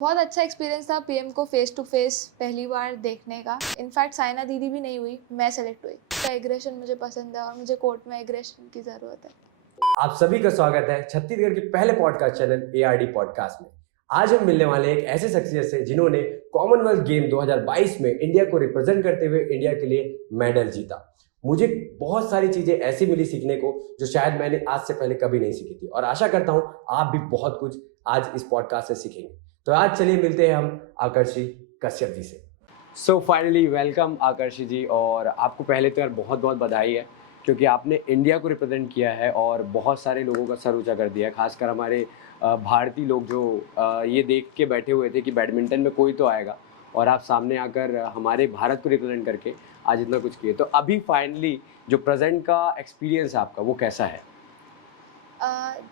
बहुत अच्छा एक्सपीरियंस था पीएम को फेस टू फेस पहली बार देखने का। इनफैक्ट साइना दीदी भी नहीं हुई, मैं सेलेक्ट हुई। उसका एग्रेशन मुझे पसंद है और मुझे कोर्ट में एग्रेशन की ज़रूरत है। आप सभी का स्वागत है छत्तीसगढ़ के पहले पॉडकास्ट चैनल एआरडी पॉडकास्ट में। आज हम मिलने वाले एक ऐसे शख्सियत से जिन्होंने कॉमनवेल्थ गेम 2022 में इंडिया को रिप्रेजेंट करते हुए इंडिया के लिए मेडल जीता। मुझे बहुत सारी चीजें ऐसी मिली सीखने को जो शायद मैंने आज से पहले कभी नहीं सीखी थी, और आशा करता हूं आप भी बहुत कुछ आज इस पॉडकास्ट से सीखेंगे। तो आज चलिए मिलते हैं हम आकर्षी कश्यप जी से। सो फाइनली वेलकम आकर्षी जी, और आपको पहले तो यार बहुत बहुत बधाई है क्योंकि आपने इंडिया को रिप्रेजेंट किया है और बहुत सारे लोगों का सर ऊंचा कर दिया है। खासकर हमारे भारतीय लोग जो ये देख के बैठे हुए थे कि बैडमिंटन में कोई तो आएगा, और आप सामने आकर हमारे भारत को रिप्रेजेंट करके आज इतना कुछ किए। तो अभी फाइनली जो प्रेजेंट का एक्सपीरियंस है आपका वो कैसा है?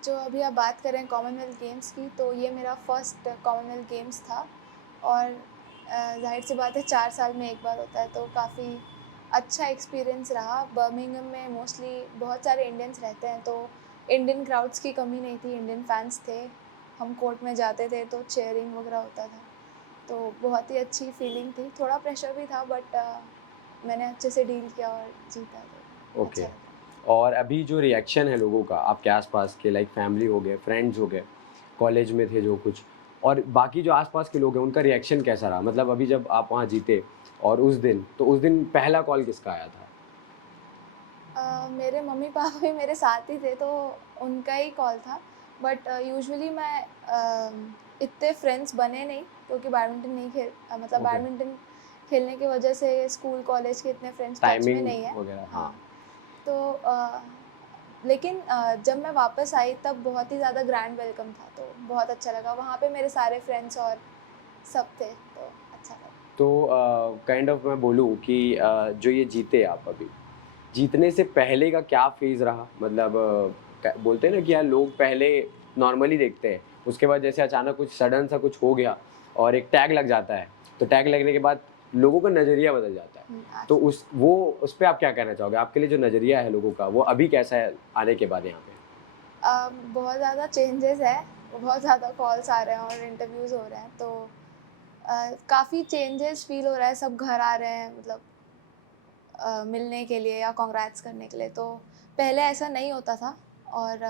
जो अभी आप बात करें कॉमनवेल्थ गेम्स की, तो ये मेरा फर्स्ट कॉमनवेल्थ गेम्स था और जाहिर सी बात है 4 साल में एक बार होता है, तो काफ़ी अच्छा एक्सपीरियंस रहा। बर्मिंघम में मोस्टली बहुत सारे इंडियंस रहते हैं, तो इंडियन क्राउड्स की कमी नहीं थी, इंडियन फैंस थे। हम कोर्ट में जाते थे तो चेयरिंग वगैरह होता था, तो बहुत ही अच्छी फीलिंग थी। थोड़ा प्रेशर भी था बट मैंने अच्छे से डील किया और जीता, तो ओके। अच्छा लगा। और अभी जो रिएक्शन है लोगों का आपके आसपास के, लाइक फैमिली हो गए, फ्रेंड्स हो गए, कॉलेज में थे जो कुछ, और बाकी जो आसपास के लोग हैं उनका रिएक्शन कैसा रहा? मतलब अभी जब आप वहाँ जीते और उस दिन पहला कॉल किसका आया था? मेरे मम्मी पापा भी मेरे साथ ही थे, तो उनका ही कॉल था। बट यूजुअली मैं इतने फ्रेंड्स बने नहीं, क्योंकि बैडमिंटन नहीं मतलब ओके। बैडमिंटन खेलने की वजह से स्कूल कॉलेज के इतने फ्रेंड्स टच में टाइमिंग नहीं है। वगैरह, हाँ। हाँ, तो लेकिन जब मैं वापस आई तब बहुत ही ज़्यादा ग्रैंड वेलकम था, तो बहुत अच्छा लगा। वहाँ पे मेरे सारे फ्रेंड्स और सब थे, तो अच्छा लगा। तो काइंड ऑफ मैं बोलूँ कि जो ये जीते आप अभी, जीतने से पहले का क्या फेज़ रहा? मतलब बोलते हैं ना कि यार लोग पहले नॉर्मली देखते हैं, उसके बाद जैसे अचानक कुछ सडन सा कुछ हो गया और एक टैग लग जाता है, तो टैग लगने के बाद लोगों का नज़रिया बदल जाता है। तो उस पे आप क्या कहना चाहोगे? आपके लिए जो नज़रिया है लोगों का वो अभी कैसा है आने के बाद यहाँ पे? बहुत ज़्यादा चेंजेस है, बहुत ज़्यादा कॉल्स आ रहे हैं और इंटरव्यूज़ हो रहे हैं, तो काफ़ी चेंजेस फ़ील हो रहा है। सब घर आ रहे हैं, मतलब मिलने के लिए या कांग्रेट्स करने के लिए, तो पहले ऐसा नहीं होता था। और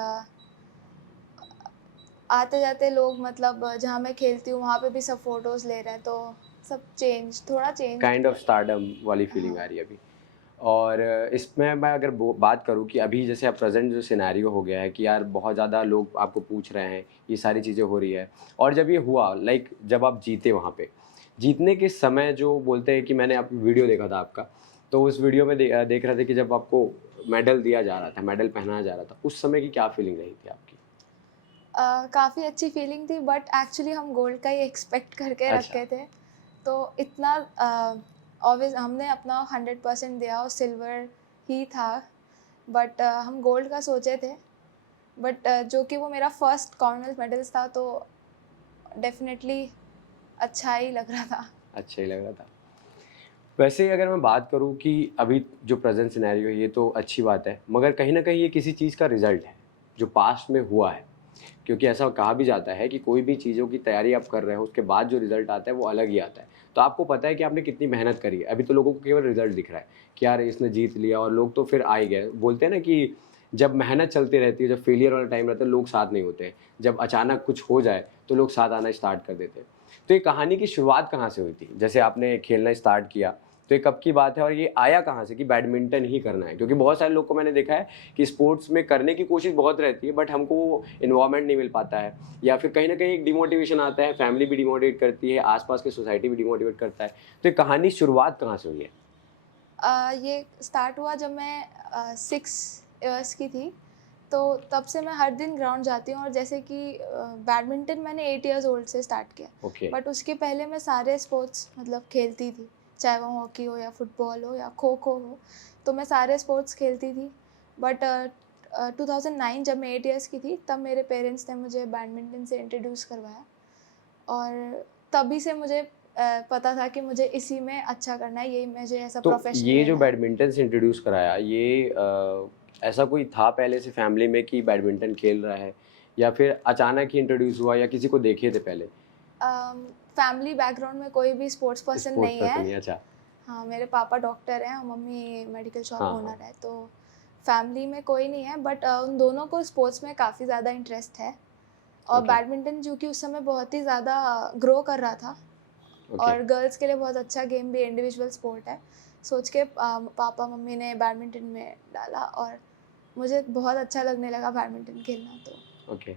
आते-जाते लोग, मतलब जहाँ मैं खेलती हूँ वहाँ पे भी सब फ़ोटोज़ ले रहे हैं, तो सब थोड़ा चेंज काइंड ऑफ हुआ। स्टारडम वाली फीलिंग आ हाँ। रही है अभी। और इसमें मैं अगर बात करूँ कि अभी जैसे अब प्रेजेंट जो सिनेरियो हो गया है कि यार बहुत ज़्यादा लोग आपको पूछ रहे हैं, ये सारी चीज़ें हो रही है, और जब ये हुआ, लाइक जब आप जीते वहाँ पे, जीतने के समय जो बोलते हैं कि मैंने आप वीडियो देखा था आपका, तो उस वीडियो में देख रहे थे कि जब आपको मेडल दिया जा रहा था, मेडल पहनाया जा रहा था, उस समय की क्या फीलिंग रही थी आपकी? काफ़ी अच्छी फीलिंग थी, बट एक्चुअली हम गोल्ड का ही एक्सपेक्ट करके अच्छा। रखे थे, तो इतना ऑब्वियस हमने अपना 100% दिया और सिल्वर ही था। बट हम गोल्ड का सोचे थे, बट जो कि वो मेरा फर्स्ट कॉमनवेल्थ मेडल्स था, तो डेफिनेटली अच्छा ही लग रहा था। अच्छा ही लग रहा था। वैसे अगर मैं बात करूँ कि अभी जो प्रेजेंट सिनेरियो है ये तो अच्छी बात है, मगर कहीं ना कहीं ये किसी चीज़ का रिजल्ट है जो पास्ट में हुआ है। क्योंकि ऐसा कहा भी जाता है कि कोई भी चीज़ों की तैयारी आप कर रहे हो उसके बाद जो रिजल्ट आता है वो अलग ही आता है। तो आपको पता है कि आपने कितनी मेहनत करी है। अभी तो लोगों को केवल रिजल्ट दिख रहा है कि यार इसने जीत लिया, और लोग तो फिर आ ही गए। बोलते हैं ना कि जब मेहनत चलती रहती है, जब फेलियर वाला टाइम रहता है, लोग साथ नहीं होते हैं। जब अचानक कुछ हो जाए तो लोग साथ आना स्टार्ट कर देते हैं। तो ये कहानी की शुरुआत कहाँ से हुई थी? जैसे आपने खेलना स्टार्ट किया, तो ये कब की बात है और ये आया कहाँ से कि बैडमिंटन ही करना है? क्योंकि बहुत सारे लोग को मैंने देखा है कि स्पोर्ट्स में करने की कोशिश बहुत रहती है, बट हमको वो इन्वायरमेंट नहीं मिल पाता है, या फिर कहीं ना कहीं एक डिमोटिवेशन आता है, फैमिली भी डिमोटिवेट करती है, आसपास की सोसाइटी भी डिमोटिवेट करता है। तो ये कहानी शुरुआत कहाँ से हुई है? ये स्टार्ट हुआ जब मैं 6 इयर्स की थी, तो तब से मैं हर दिन ग्राउंड जाती हूँ। और जैसे कि बैडमिंटन मैंने 8 इयर्स ओल्ड से स्टार्ट किया, ओके। बट उसके पहले मैं सारे स्पोर्ट्स मतलब खेलती थी, चाहे वो हॉकी हो या फुटबॉल हो या खो खो हो, तो मैं सारे स्पोर्ट्स खेलती थी। बट 2009 जब मैं 8 इयर्स की थी, तब मेरे पेरेंट्स ने मुझे बैडमिंटन से इंट्रोड्यूस करवाया, और तभी से मुझे पता था कि मुझे इसी में अच्छा करना है, यही मुझे ऐसा तो प्रोफेशन ये जो लेना है। बैडमिंटन से इंट्रोड्यूस कराया, ये ऐसा कोई था पहले से फैमिली में कि बैडमिंटन खेल रहा है, या फिर अचानक ही इंट्रोड्यूस हुआ, या किसी को देखे थे पहले? फैमिली बैकग्राउंड में कोई भी स्पोर्ट्स पर्सन स्पोर्ट्स नहीं पर्सन है। नहीं, अच्छा। हाँ, मेरे पापा डॉक्टर हैं और मम्मी मेडिकल शॉप हाँ, ओनर हाँ। है, तो फैमिली में कोई नहीं है, बट उन दोनों को स्पोर्ट्स में काफ़ी ज़्यादा इंटरेस्ट है। और ओके, बैडमिंटन चूँकि उस समय बहुत ही ज़्यादा ग्रो कर रहा था ओके, और गर्ल्स के लिए बहुत अच्छा गेम भी इंडिविजुअल स्पोर्ट है, सोच के पापा मम्मी ने बैडमिंटन में डाला और मुझे बहुत अच्छा लगने लगा बैडमिंटन खेलना। तो ओके।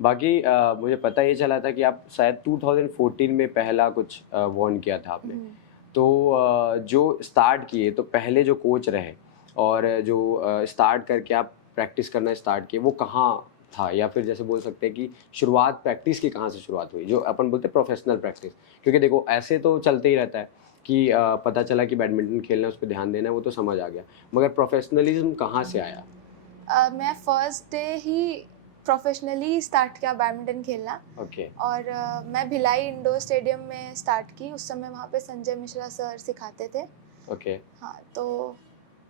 बाकी मुझे पता ये चला था कि आप शायद 2014 में पहला कुछ वॉन किया था आपने। हम्म, तो जो स्टार्ट किए तो पहले जो कोच रहे और जो स्टार्ट करके आप प्रैक्टिस करना स्टार्ट किए वो कहाँ था, या फिर जैसे बोल सकते हैं कि शुरुआत प्रैक्टिस की कहाँ से शुरुआत हुई, जो अपन बोलते हैं प्रोफेशनल प्रैक्टिस। क्योंकि देखो ऐसे तो चलते ही रहता है कि पता चला कि बैडमिंटन खेलना है, उस पर ध्यान देना है, वो तो समझ आ गया, मगर प्रोफेशनलिज्म कहाँ से आया? मैं फर्स्ट डे ही प्रोफेशनली स्टार्ट किया बैडमिंटन खेलना। ओके, और मैं भिलाई इंडोर स्टेडियम में स्टार्ट की। उस समय वहाँ पे संजय मिश्रा सर सिखाते थे। ओके, हाँ, तो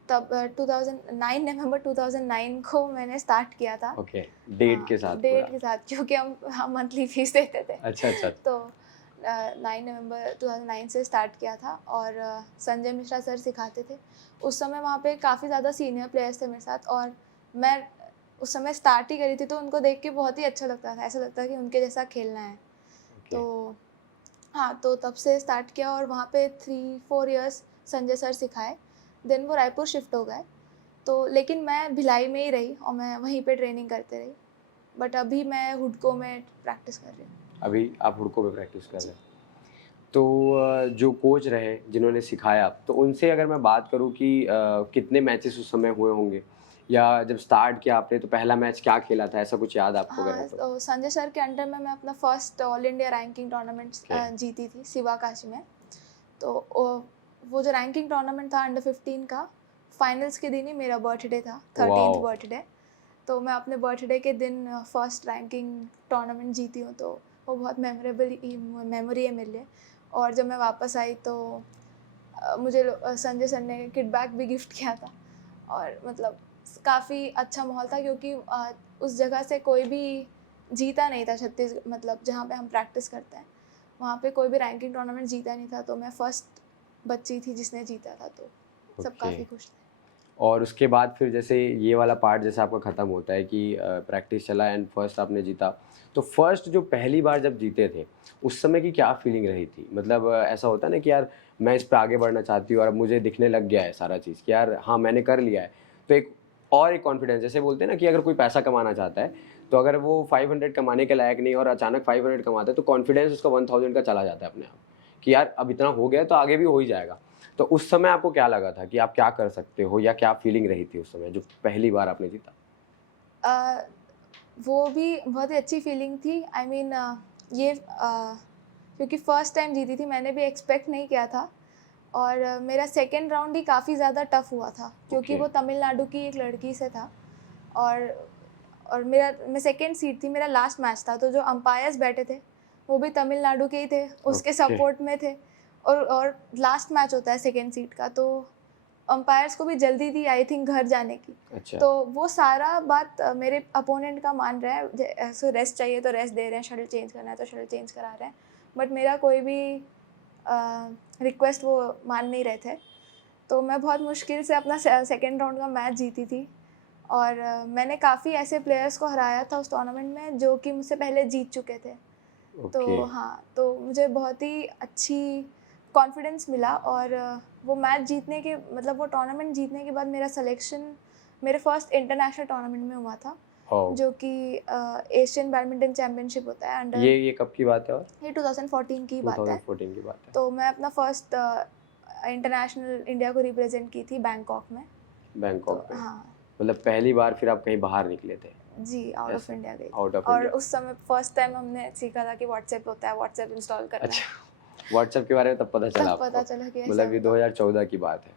तब 2009 नवंबर 2009 को मैंने स्टार्ट किया था। ओके, डेट हाँ, के साथ पूरा। डेट के साथ, क्योंकि हम मंथली फीस देते थे। अच्छा, अच्छा। तो 9 नवंबर 2009 से स्टार्ट किया था और संजय मिश्रा सर सिखाते थे। उस समय वहाँ पे काफ़ी ज़्यादा सीनियर प्लेयर्स थे मेरे साथ और मैं उस समय स्टार्ट ही करी थी, तो उनको देख के बहुत ही अच्छा लगता था, ऐसा लगता है कि उनके जैसा खेलना है। ओके, तो हाँ, तो तब से स्टार्ट किया और वहाँ पे 3-4 इयर्स संजय सर सिखाए। देन वो रायपुर शिफ्ट हो गए, तो लेकिन मैं भिलाई में ही रही और मैं वहीं पे ट्रेनिंग करते रही। बट अभी मैं हुडको में प्रैक्टिस कर रही हूँ। अभी आप हुडको में प्रैक्टिस कर रहे हैं। तो जो कोच रहे जिन्होंने सिखाया, तो उनसे अगर मैं बात करूं कि कितने मैचेस उस समय हुए होंगे, या जब स्टार्ट किया आपने तो पहला मैच क्या खेला था, ऐसा कुछ याद आपको अगर है हाँ, तो? तो संजय सर के अंडर में मैं अपना first all India ranking tournament okay, जीती थी शिवाकाशी में। तो वो जो रैंकिंग टूर्नामेंट था अंडर 15 का, फाइनल्स के दिन ही मेरा बर्थडे था, 13th वाओ, बर्थडे। तो मैं अपने बर्थडे के दिन फर्स्ट रैंकिंग टूर्नामेंट जीती हूँ, तो वो बहुत मेमोरेबल मेमोरी है मेरे लिए। और जब मैं वापस आई तो मुझे संजय सर ने किटबैक भी गिफ्ट किया था और मतलब काफ़ी अच्छा माहौल था, क्योंकि उस जगह से कोई भी जीता नहीं था। छत्तीसगढ़ मतलब जहाँ पे हम प्रैक्टिस करते हैं, वहाँ पे कोई भी रैंकिंग टूर्नामेंट जीता नहीं था, तो मैं फर्स्ट बच्ची थी जिसने जीता था, तो सब ओके। काफ़ी खुश थे। और उसके बाद फिर जैसे ये वाला पार्ट जैसे आपका ख़त्म होता है कि प्रैक्टिस चला एंड फर्स्ट आपने जीता, तो फर्स्ट जो पहली बार जब जीते थे उस समय की क्या फीलिंग रही थी? मतलब ऐसा होता है ना कि यार मैं इस पे आगे बढ़ना चाहती हूँ और अब मुझे दिखने लग गया है सारा चीज़ कि यार हाँ मैंने कर लिया है, तो एक कॉन्फिडेंस, जैसे बोलते हैं ना कि अगर कोई पैसा कमाना चाहता है तो अगर वो 500 कमाने के लायक नहीं और अचानक 500 कमाता है तो कॉन्फिडेंस उसका 1000 का चला जाता है अपने आप कि यार अब इतना हो गया तो आगे भी हो ही जाएगा। तो उस समय आपको क्या लगा था कि आप क्या कर सकते हो, या क्या फीलिंग रही थी उस समय जो पहली बार आपने जीता? अ, वो भी बहुत ही अच्छी फीलिंग थी। आई मीन ये क्योंकि फर्स्ट टाइम जीती थी, मैंने भी एक्सपेक्ट नहीं किया था। और मेरा सेकेंड राउंड ही काफ़ी ज़्यादा टफ हुआ था, क्योंकि ओके, वो तमिलनाडु की एक लड़की से था। और मैं सेकेंड सीट थी, मेरा लास्ट मैच था, तो जो अंपायर्स बैठे थे वो भी तमिलनाडु के ही थे, उसके ओके, सपोर्ट में थे। और लास्ट मैच होता है सेकेंड सीट का, तो अंपायर्स को भी जल्दी थी आई थिंक घर जाने की। अच्छा, तो वो सारा बात मेरे अपोनेंट का मान रहा है, ऐसे रेस्ट चाहिए तो रेस्ट दे रहे हैं, शटल चेंज करना है तो शटल चेंज करा रहे हैं, बट मेरा कोई भी रिक्वेस्ट वो मान नहीं रहे थे। तो मैं बहुत मुश्किल से अपना सेकेंड राउंड का मैच जीती थी। और मैंने काफ़ी ऐसे प्लेयर्स को हराया था उस टूर्नामेंट में जो कि मुझसे पहले जीत चुके थे। ओके, तो हाँ, तो मुझे बहुत ही अच्छी कॉन्फिडेंस मिला। और वो मैच जीतने के मतलब वो टूर्नामेंट जीतने के बाद मेरा सिलेक्शन मेरे फर्स्ट इंटरनेशनल टूर्नामेंट में हुआ था, वाओ! जो कि एशियन बैडमिंटन चैम्पियनशिप होता है अंडर। ये कब की बात है और? ये 2014 की बात है। 2014 की बात है। तो मैं अपना फर्स्ट इंटरनेशनल इंडिया को रिप्रेजेंट की थी बैंकॉक में। तो बैंकॉक में। हाँ मतलब पहली बार फिर आप कहीं बाहर निकले थे? जी, आउट ऑफ ऐसे? इंडिया गई थी। आउट ऑफ और इंडिया। उस समय फर्स्ट टाइम हमने सीखा था कि व्हाट्सएप होता है, व्हाट्सएप इंस्टॉल करना है। अच्छा, व्हाट्सएप के बारे में तब पता चला तब आपको? पता चला कि ऐसा मतलब ये होता है। 2014 की बात है।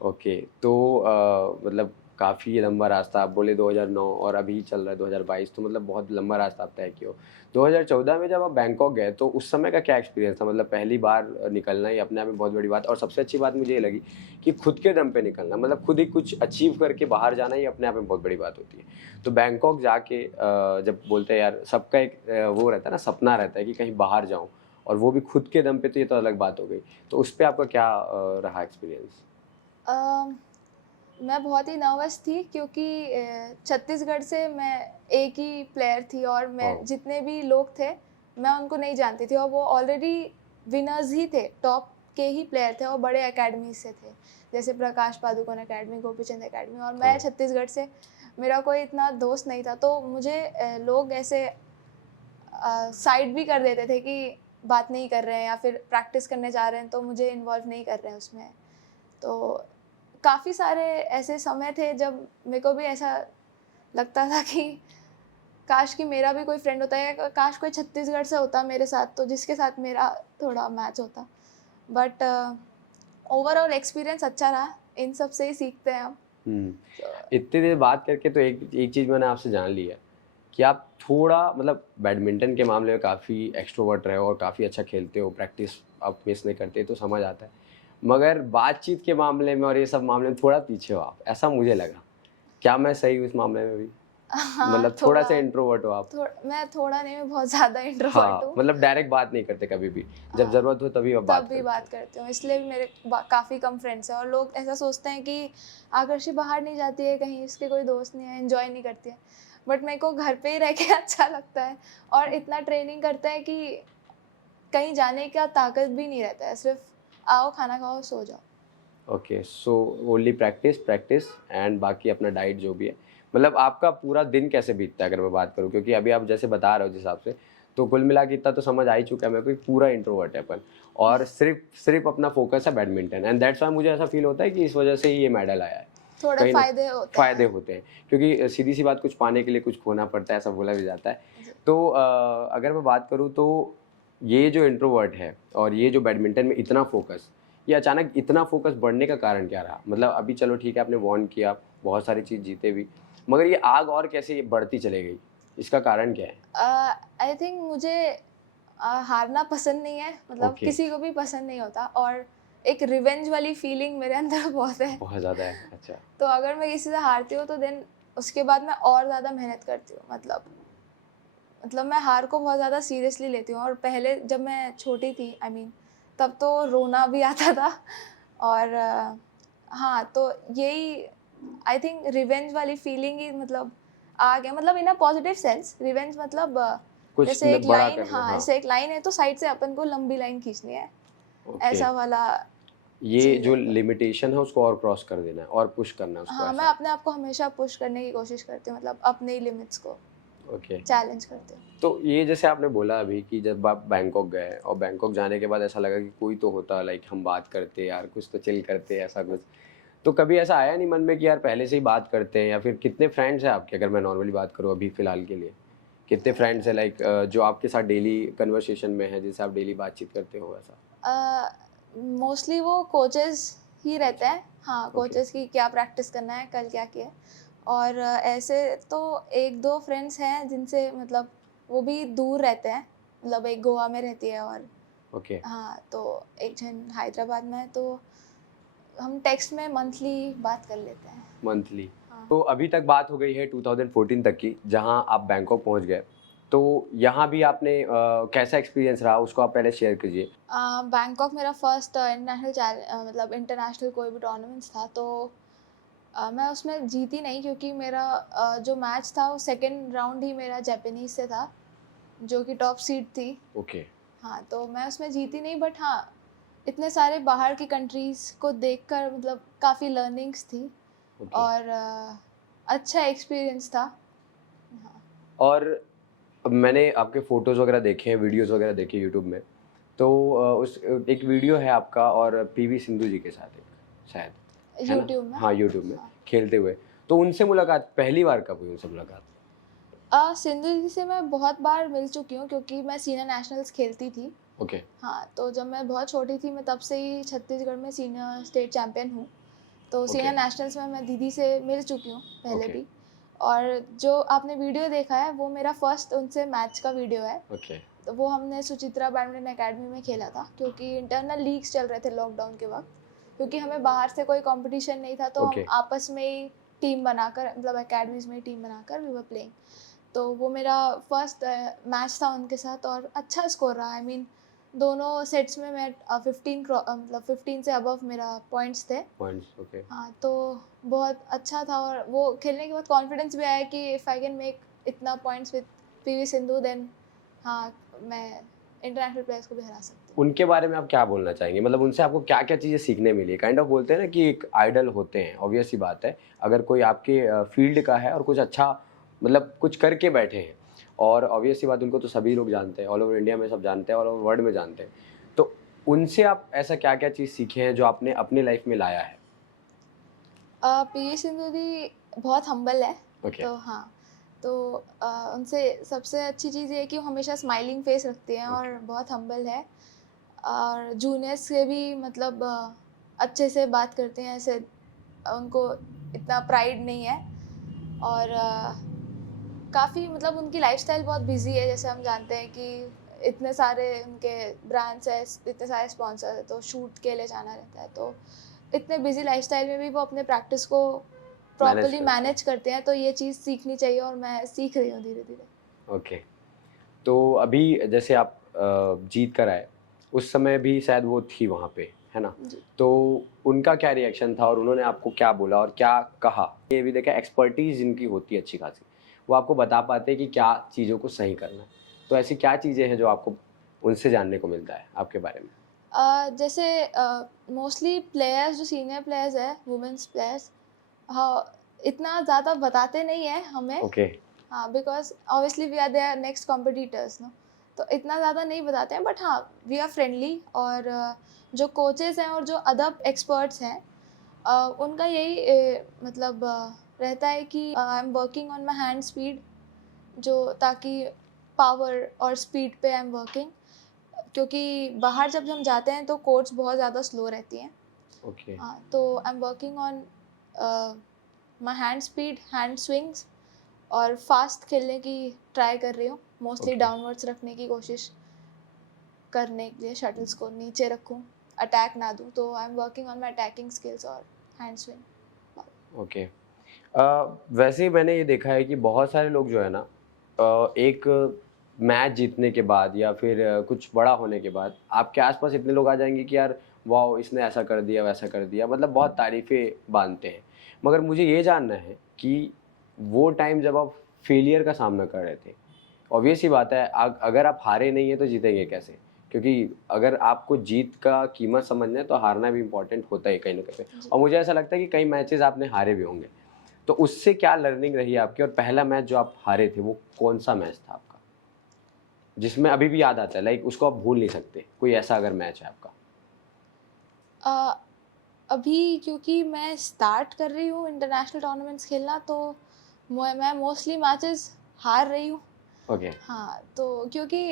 ओके, तो मतलब काफ़ी लंबा रास्ता, आप बोले 2009 और अभी चल रहा है 2022, तो मतलब बहुत लंबा रास्ता आप तय किए हो। 2014 में जब आप बैंकॉक गए तो उस समय का क्या एक्सपीरियंस था? मतलब पहली बार निकलना ही अपने आप में बहुत बड़ी बात है, और सबसे अच्छी बात मुझे ये लगी कि खुद के दम पे निकलना, मतलब खुद ही कुछ अचीव करके बाहर जाना ही अपने आप में बहुत बड़ी बात होती है। तो बैंकॉक जाके जब बोलते हैं यार, सबका एक वो रहता है ना, सपना रहता है कि कहीं बाहर जाऊँ, और वो भी खुद के दम पे, तो ये तो अलग बात हो गई। तो उस पे आपका क्या रहा एक्सपीरियंस? मैं बहुत ही नर्वस थी क्योंकि छत्तीसगढ़ से मैं एक ही प्लेयर थी और मैं वाह! जितने भी लोग थे मैं उनको नहीं जानती थी, और वो ऑलरेडी विनर्स ही थे, टॉप के ही प्लेयर थे और बड़े एकेडमी से थे, जैसे प्रकाश पादुकोण एकेडमी, गोपीचंद एकेडमी, और मैं हाँ, छत्तीसगढ़ से, मेरा कोई इतना दोस्त नहीं था, तो मुझे लोग ऐसे साइड भी कर देते थे कि बात नहीं कर रहे हैं या फिर प्रैक्टिस करने जा रहे हैं तो मुझे इन्वॉल्व नहीं कर रहे हैं उसमें। तो काफ़ी सारे ऐसे समय थे जब मेरे को भी ऐसा लगता था कि काश कि मेरा भी कोई फ्रेंड होता है, काश कोई छत्तीसगढ़ से होता मेरे साथ, तो जिसके साथ मेरा थोड़ा मैच होता। बट ओवरऑल एक्सपीरियंस अच्छा रहा, इन सब से ही सीखते हैं हम। हुँ। तो इतनी देर बात करके तो एक एक चीज़ मैंने आपसे जान ली है कि आप थोड़ा, मतलब बैडमिंटन के मामले में काफ़ी एक्सट्रोवर्ट रहे हो और काफ़ी अच्छा खेलते हो, प्रैक्टिस आप मिस नहीं करते, तो समझ आता है। मगर बातचीत के मामले में और ये सब मामले में थोड़ा पीछे हो आप, ऐसा मुझे लगा। क्या मैं सही हूँ इस मामले में भी? हाँ, मतलब थोड़ा-सा इंट्रोवर्ट हो आप? मैं थोड़ा नहीं, मैं बहुत ज़्यादा इंट्रोवर्ट हाँ, हूँ। मतलब डायरेक्ट बात नहीं करते कभी भी। जब हाँ, ज़रूरत हो तभी आप तब बात भी करते बात हो। करती हूँ, इसलिए भी मेरे काफ़ी कम फ्रेंड्स हैं और लोग ऐसा सोचते हैं कि आकर्षि बाहर नहीं जाती है कहीं, इसके कोई दोस्त नहीं है, एंजॉय नहीं करती है। बट मेरे को घर पे ही रह के अच्छा लगता है, और इतना ट्रेनिंग करते हैं कि कहीं जाने का ताकत भी नहीं रहता है, सिर्फ आओ, खाना खाओ, सो जाओ। Okay, so only practice practice and बाकी अपना डाइट जो भी है। मतलब आपका पूरा दिन कैसे बीतता है अगर मैं बात करूँ, क्योंकि अभी आप जैसे बता रहे हो जिस हिसाब से, तो कुल मिला के इतना तो समझ आ ही चुका है मेरे को कि पूरा इंट्रोवर्ट है अपन, और सिर्फ सिर्फ अपना फोकस है बैडमिंटन, एंड दैट्स वाई मुझे ऐसा फील होता है कि इस वजह से ही ये मेडल आया है। थोड़े कहीं ना फ़ायदे होते फ़ायदे हैं। होते हैं, क्योंकि सीधी सी बात, कुछ पाने के लिए कुछ खोना पड़ता है, ऐसा बोला भी जाता है। जी। तो अगर मैं बात करूँ तो ये जो इंट्रोवर्ट है और ये जो बैडमिंटन में इतना फोकस, ये अचानक इतना फोकस बढ़ने का कारण क्या रहा? मतलब अभी चलो ठीक है, आपने वॉन किया, बहुत सारी चीज़ जीते भी, मगर ये आग और कैसे ये बढ़ती चली गई? इसका कारण क्या है? आई थिंक मुझे हारना पसंद नहीं है, मतलब ओके, किसी को भी पसंद नहीं होता, और एक रिवेंज वाली फीलिंग मेरे अंदर बहुत है। बहुत ज़्यादा है, अच्छा। तो अगर मैं किसी से हारती हूँ तो देन उसके बाद मैं और ज़्यादा मेहनत करती हूँ, मतलब मैं हार को बहुत ज़्यादा सीरियसली लेती हूँ, और पहले जब मैं छोटी थी, आई मीन, तब तो रोना भी आता था, और हाँ, तो यही आई थिंक रिवेंज वाली फीलिंग ही, मतलब आ गया, मतलब इन अ पॉजिटिव सेंस, रिवेंज मतलब कुछ जैसे एक बड़ा लाइन, करना, हाँ, हाँ, जैसे एक लाइन है तो साइड से अपन को लंबी लाइन खींचनी है, ओके। ऐसा वाला ये चीज़ जो है तो। लिमिटेशन है उसको और क्रॉस कर देना है और पुश करना है उसको, हाँ, मैं ऐसा? अपने आप को हमेशा पुश करने की कोशिश करती हूँ, मतलब अपने ही लिमिट्स को ओके। चैलेंज करती हूँ। तो ये जैसे आपने बोला अभी कि जब आप बैंकॉक गए और बैंकॉक जाने के बाद ऐसा लगा कि कोई तो होता, लाइक हम बात करते यार, कुछ तो चिल करते, ऐसा कुछ। तो कभी ऐसा आया नहीं मन में कि यार पहले से ही बात करते हैं, या फिर कितने फ्रेंड्स हैं आपके, अगर मैं नॉर्मली बात करूँ अभी फ़िलहाल के लिए? कितने फ्रेंड्स हैं लाइक जो आपके साथ डेली कन्वर्सेशन में हैं, जिनसे आप डेली बातचीत करते हो ऐसा? मोस्टली वो कोचेस ही रहते हैं, हाँ, ओके, कोचेस की क्या प्रैक्टिस करना है, कल क्या किया है। और ऐसे तो एक दो फ्रेंड्स हैं जिनसे, मतलब वो भी दूर रहते हैं, मतलब एक गोवा में रहती है, और ओके, हाँ, तो एक जन हैदराबाद में है, तो हम टेक्स्ट में मंथली बात कर लेते हैं। मंथली। हाँ। तो अभी तक बात हो गई है 2014 तक की, जहाँ आप बैंकॉक पहुँच गए। तो यहाँ भी आपने कैसा एक्सपीरियंस रहा, उसको आप पहले शेयर कीजिए। बैंकॉक मेरा फर्स्ट मतलब इंटरनेशनल कोई भी टूर्नामेंट्स था, तो मैं उसमें जीती नहीं क्योंकि मेरा जो मैच था वो सेकंड राउंड ही मेरा जापानीज से था, जो कि टॉप सीड थी। ओके, हाँ, तो मैं उसमें जीती नहीं, बट हाँ, इतने सारे बाहर की कंट्रीज़ को देखकर मतलब काफ़ी लर्निंग्स थी, ओके। और अच्छा एक्सपीरियंस था। हाँ। और अब मैंने आपके फ़ोटोज़ वगैरह देखे हैं, वीडियोज़ वगैरह देखे यूट्यूब में। तो उस एक वीडियो है आपका और पीवी सिंधु जी के साथ एक, शायद, है ना? यूट्यूब में। हाँ, यूट्यूब में हाँ। खेलते हुए। तो उनसे मुलाकात पहली बार कब हुई, उनसे मुलाकात? सिंधु जी से मैं बहुत बार मिल चुकी हूँ क्योंकि मैं सीनियर नेशनल्स खेलती थी। ओके, हाँ, तो जब मैं बहुत छोटी थी मैं तब से ही छत्तीसगढ़ में सीनियर स्टेट चैंपियन हूँ। तो सीनियर Okay. नेशनल्स में मैं दीदी से मिल चुकी हूँ पहले Okay. भी। और जो आपने वीडियो देखा है वो मेरा फर्स्ट उनसे मैच का वीडियो है। Okay. तो वो हमने सुचित्रा बैडमिंटन एकेडमी में खेला था, क्योंकि इंटरनल लीग्स चल रहे थे लॉकडाउन के वक्त। क्योंकि हमें बाहर से कोई कंपटीशन नहीं था, तो हम Okay. आपस में ही टीम बनाकर, मतलब एकेडमीज में ही टीम बनाकर वी वर प्लेइंग। तो वो मेरा फर्स्ट मैच था उनके साथ, और अच्छा स्कोर रहा। आई मीन दोनों सेट्स में मैं 15 15 से अबव मेरा पॉइंट्स थे। Points. Okay. हाँ, तो बहुत अच्छा था। और वो खेलने के बाद कॉन्फिडेंस भी आया कि इफ़ आई कैन मेक इतना points with PV Sindhu, then हाँ, मैं इंटरनेशनल प्लेयर्स को भी हरा सकती हूँ। उनके बारे में आप क्या बोलना चाहेंगे, मतलब उनसे आपको क्या क्या चीज़ें सीखने मिली? काइंड ऑफ बोलते हैं ना कि एक आइडल होते हैं, ऑब्वियस सी बात है। अगर कोई आपके फील्ड का है और कुछ अच्छा मतलब कुछ करके बैठे हैं, और ऑब्वियस सी बात, उनको तो सभी लोग जानते हैं, ऑल ओवर इंडिया में सब जानते हैं, ऑल ओवर वर्ल्ड में जानते हैं। तो उनसे आप ऐसा क्या क्या चीज़ सीखे हैं जो आपने अपने लाइफ में लाया है? पीवी सिंधु दी बहुत हम्बल है। ओके. तो हाँ, तो उनसे सबसे अच्छी चीज़ ये है कि वो हमेशा स्माइलिंग फेस रखती हैं और बहुत हम्बल है। और जूनियर्स से भी मतलब अच्छे से बात करते हैं, ऐसे उनको इतना प्राइड नहीं है। और काफ़ी मतलब उनकी लाइफस्टाइल बहुत बिजी है। जैसे हम जानते हैं कि इतने सारे उनके ब्रांड्स हैं, इतने सारे स्पॉन्सर हैं, तो शूट के लिए जाना रहता है। तो इतने बिजी लाइफस्टाइल में भी वो अपने प्रैक्टिस को प्रॉपर्ली करते हैं। मैनेज करते हैं। तो ये चीज़ सीखनी चाहिए, और मैं सीख रही हूँ धीरे धीरे। ओके. तो अभी जैसे आप जीत कर आए, उस समय भी शायद वो थी वहाँ पे, है ना? जी। तो उनका क्या रिएक्शन था और उन्होंने आपको क्या बोला और क्या कहा? ये भी देखा, एक्सपर्टीज जिनकी होती है अच्छी खासी, वो आपको बता पाते हैं कि क्या चीज़ों को सही करना है। तो ऐसी क्या चीज़ें हैं जो आपको उनसे जानने को मिलता है आपके बारे में? जैसे मोस्टली प्लेयर्स जो सीनियर प्लेयर्स हैं, वुमेंस प्लेयर्स, हाँ, इतना ज़्यादा बताते नहीं हैं हमें। ओके. हाँ, because obviously we are their next competitors no. तो इतना ज़्यादा नहीं बताते हैं, बट हाँ, वी आर फ्रेंडली। और जो कोचेस हैं और जो अदर एक्सपर्ट्स हैं, उनका यही मतलब रहता है कि I am working on my hand speed, जो ताकि पावर और स्पीड पे आई एम वर्किंग। क्योंकि बाहर जब हम जाते हैं तो कोर्ट्स बहुत ज़्यादा स्लो रहती हैं। ओके. हाँ, तो I am working on my hand speed, hand swings, और फास्ट खेलने की ट्राई कर रही हूँ। Mostly Okay. डाउनवर्ड्स रखने की कोशिश करने के लिए, शटल्स को नीचे रखूँ, अटैक ना दूँ। तो I am working on my attacking skills और हैंड स्विंग। ओके. वैसे ही मैंने ये देखा है कि बहुत सारे लोग जो है ना, एक मैच जीतने के बाद या फिर कुछ बड़ा होने के बाद आपके आसपास इतने लोग आ जाएंगे कि यार वाह, इसने ऐसा कर दिया, वैसा कर दिया, मतलब बहुत तारीफ़ें बांधते हैं। मगर मुझे ये जानना है कि वो टाइम जब आप फेलियर का सामना कर रहे थे, ऑब्वियस ही बात है, अगर आप हारे नहीं है तो जीतेंगे कैसे? क्योंकि अगर आपको जीत का कीमत समझना है तो हारना भी इम्पोर्टेंट होता है कहीं ना कहीं। और मुझे ऐसा लगता है कि कई मैचेस आपने हारे भी होंगे, तो उससे क्या लर्निंग रही आपकी? और पहला मैच जो आप हारे थे वो कौन सा मैच था आपका, जिसमें अभी भी याद आता है, लाइक उसको आप भूल नहीं सकते? कोई ऐसा अगर मैच है आपका? अभी क्योंकि मैं स्टार्ट कर रही हूँ इंटरनेशनल टूर्नामेंट्स खेलना, तो मैं मोस्टली मैचेस हार रही हूँ। ओके. हाँ, तो क्योंकि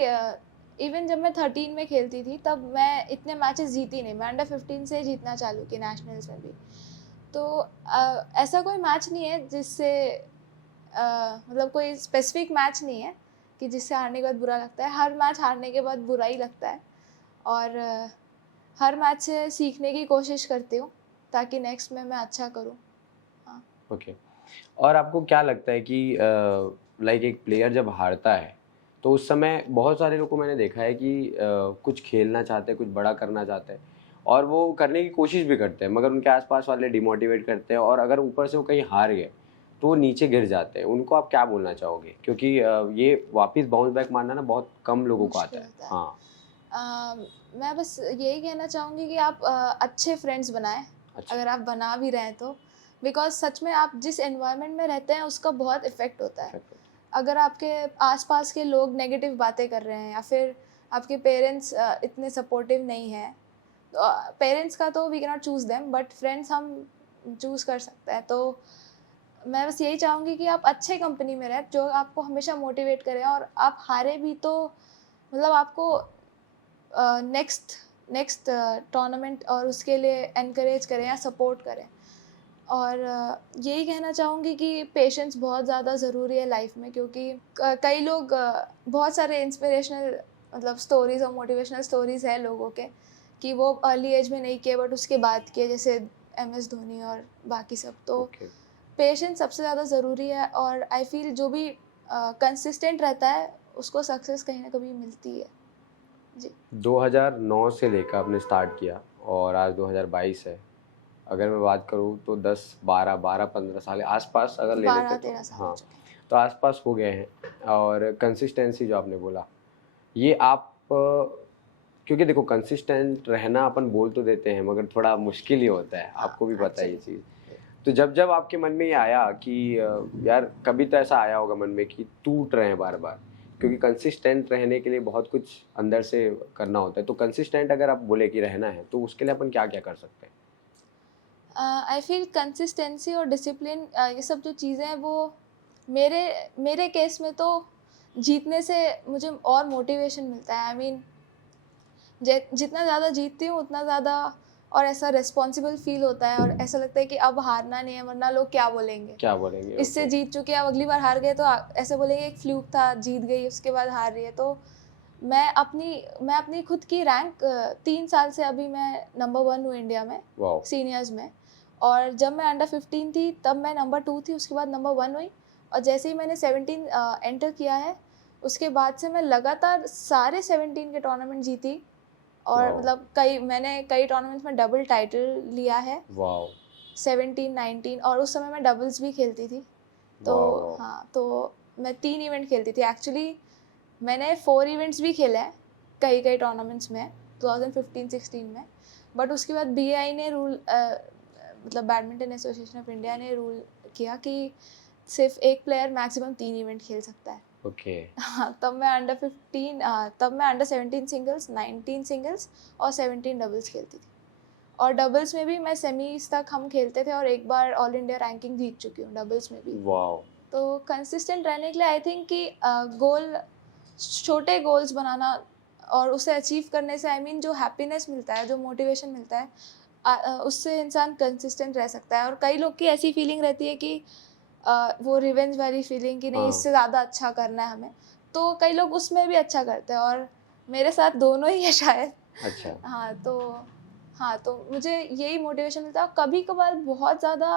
इवन जब मैं 13 में खेलती थी तब मैं इतने मैचेस जीती नहीं। मैं अंडर 15 से जीतना चालू की नेशनल्स में भी। तो ऐसा कोई मैच नहीं है जिससे मतलब कोई स्पेसिफिक मैच नहीं है कि जिससे हारने के बाद बुरा लगता है। हर मैच हारने के बाद बुरा ही लगता है। और हर मैच से सीखने की कोशिश करती हूँ ताकि नेक्स्ट में मैं अच्छा करूँ। हाँ। ओके. और आपको क्या लगता है कि लाइक एक प्लेयर जब हारता है तो उस समय बहुत सारे लोगों को मैंने देखा है कि कुछ खेलना चाहते हैं, कुछ बड़ा करना चाहते हैं, और वो करने की कोशिश भी करते हैं, मगर उनके आसपास वाले डिमोटिवेट करते हैं, और अगर ऊपर से वो कहीं हार गए तो वो नीचे गिर जाते हैं। उनको आप क्या बोलना चाहोगे? क्योंकि ये वापस बाउंस बैक मारना ना बहुत कम लोगों को आता मुश्किल है। होता है। हाँ. मैं बस यही कहना चाहूँगी कि आप अच्छे फ्रेंड्स बनाएं, अच्छा. अगर आप बना भी रहे हैं तो। बिकॉज सच में आप जिस एनवायरनमेंट में रहते हैं उसका बहुत इफ़ेक्ट होता है। Perfect. अगर आपके आसपास के लोग नेगेटिव बातें कर रहे हैं, या फिर आपके पेरेंट्स इतने सपोर्टिव नहीं हैं, तो पेरेंट्स का तो we can not choose them, but friends हम चूज़ कर सकते हैं। तो मैं बस यही चाहूँगी कि आप अच्छे कंपनी में रहें जो आपको हमेशा मोटिवेट करें, और आप हारे भी तो मतलब आपको नेक्स्ट नेक्स्ट टूर्नामेंट और उसके लिए एनकरेज करें या सपोर्ट करें। और यही कहना चाहूँगी कि पेशेंस बहुत ज़्यादा ज़रूरी है लाइफ में, क्योंकि कई लोग बहुत सारे इंस्पिरेशनल मतलब स्टोरीज़ और मोटिवेशनल स्टोरीज़ है लोगों के कि वो अर्ली एज में नहीं किए बट उसके बाद किए, जैसे MS धोनी और बाकी सब। तो ओके। पेशेंस सबसे ज़्यादा ज़रूरी है, और आई फील जो भी कंसिस्टेंट रहता है उसको सक्सेस कहीं ना कभी मिलती है। जी। 2009 से लेकर आपने स्टार्ट किया और आज 2022 है। अगर मैं बात करूँ तो 10 12 15 साल के आसपास अगर ले लेते 12-13 तो साल हो हाँ, चुके हैं। तो आसपास हो गए हैं। और कंसिस्टेंसी जो आपने बोला, ये आप क्योंकि देखो कंसिस्टेंट रहना अपन बोल तो देते हैं मगर थोड़ा मुश्किल ही होता है, हाँ आपको भी पता है ये एक्चुअली। चीज़। तो जब जब आपके मन में ये आया कि यार कभी तो ऐसा आया होगा मन में कि टूट रहे हैं बार बार, क्योंकि कंसिस्टेंट रहने के लिए बहुत कुछ अंदर से करना होता है। तो कंसिस्टेंट अगर आप बोले कि रहना है तो उसके लिए अपन क्या क्या कर सकते हैं? आई फील कंसिस्टेंसी और डिसिप्लिन, ये सब जो चीज़ें हैं वो मेरे मेरे केस में तो जीतने से मुझे और मोटिवेशन मिलता है। आई मीन जितना ज़्यादा जीतती हूँ उतना ज़्यादा और ऐसा रिस्पॉन्सिबल फील होता है, और ऐसा लगता है कि अब हारना नहीं है वरना लोग क्या बोलेंगे। क्या बोलेंगे? इससे ओके। जीत चुके अब अगली बार हार गए तो ऐसे बोलेंगे एक फ्लूक था, जीत गई उसके बाद हार रही है। तो मैं अपनी खुद की रैंक 3 साल से अभी मैं नंबर 1 हूँ इंडिया में वाओ। सीनियर्स में। और जब मैं अंडर 15 थी तब मैं नंबर 2 थी, उसके बाद नंबर 1 हुई। और जैसे ही मैंने 17 एंटर किया है उसके बाद से मैं लगातार सारे 17 के टूर्नामेंट जीती। और वाओ। मतलब मैंने कई टूर्नामेंट्स में डबल टाइटल लिया है, वाओ। 17 19, और उस समय मैं डबल्स भी खेलती थी। तो वाओ। वाओ। हाँ, तो मैं 3 इवेंट खेलती थी एक्चुअली। मैंने 4 इवेंट्स भी खेले हैं कई कई टूर्नामेंट्स में 2015-16 में। बट उसके बाद BAI ने रूल मतलब बैडमिंटन एसोसिएशन ऑफ इंडिया ने रूल किया कि सिर्फ एक प्लेयर मैक्सिमम 3 इवेंट खेल सकता है। ओके। हाँ, तब मैं अंडर 17 सिंगल्स, 19 सिंगल्स और 17 डबल्स खेलती थी। और डबल्स में भी मैं सेमीज तक हम खेलते थे, और एक बार ऑल इंडिया रैंकिंग जीत चुकी हूँ डबल्स में भी। वाओ। तो कंसिस्टेंट रहने के लिए आई थिंक कि गोल छोटे गोल्स बनाना और उसे अचीव करने से आई मीन जो हैप्पीनेस मिलता है, जो मोटिवेशन मिलता है, उससे इंसान कंसिस्टेंट रह सकता है। और कई लोग की ऐसी फीलिंग रहती है कि वो रिवेंज वाली फीलिंग कि नहीं हाँ। इससे ज़्यादा अच्छा करना है हमें, तो कई लोग उसमें भी अच्छा करते हैं, और मेरे साथ दोनों ही है शायद। अच्छा। हाँ, तो मुझे यही मोटिवेशन मिलता है। कभी कभार बहुत ज़्यादा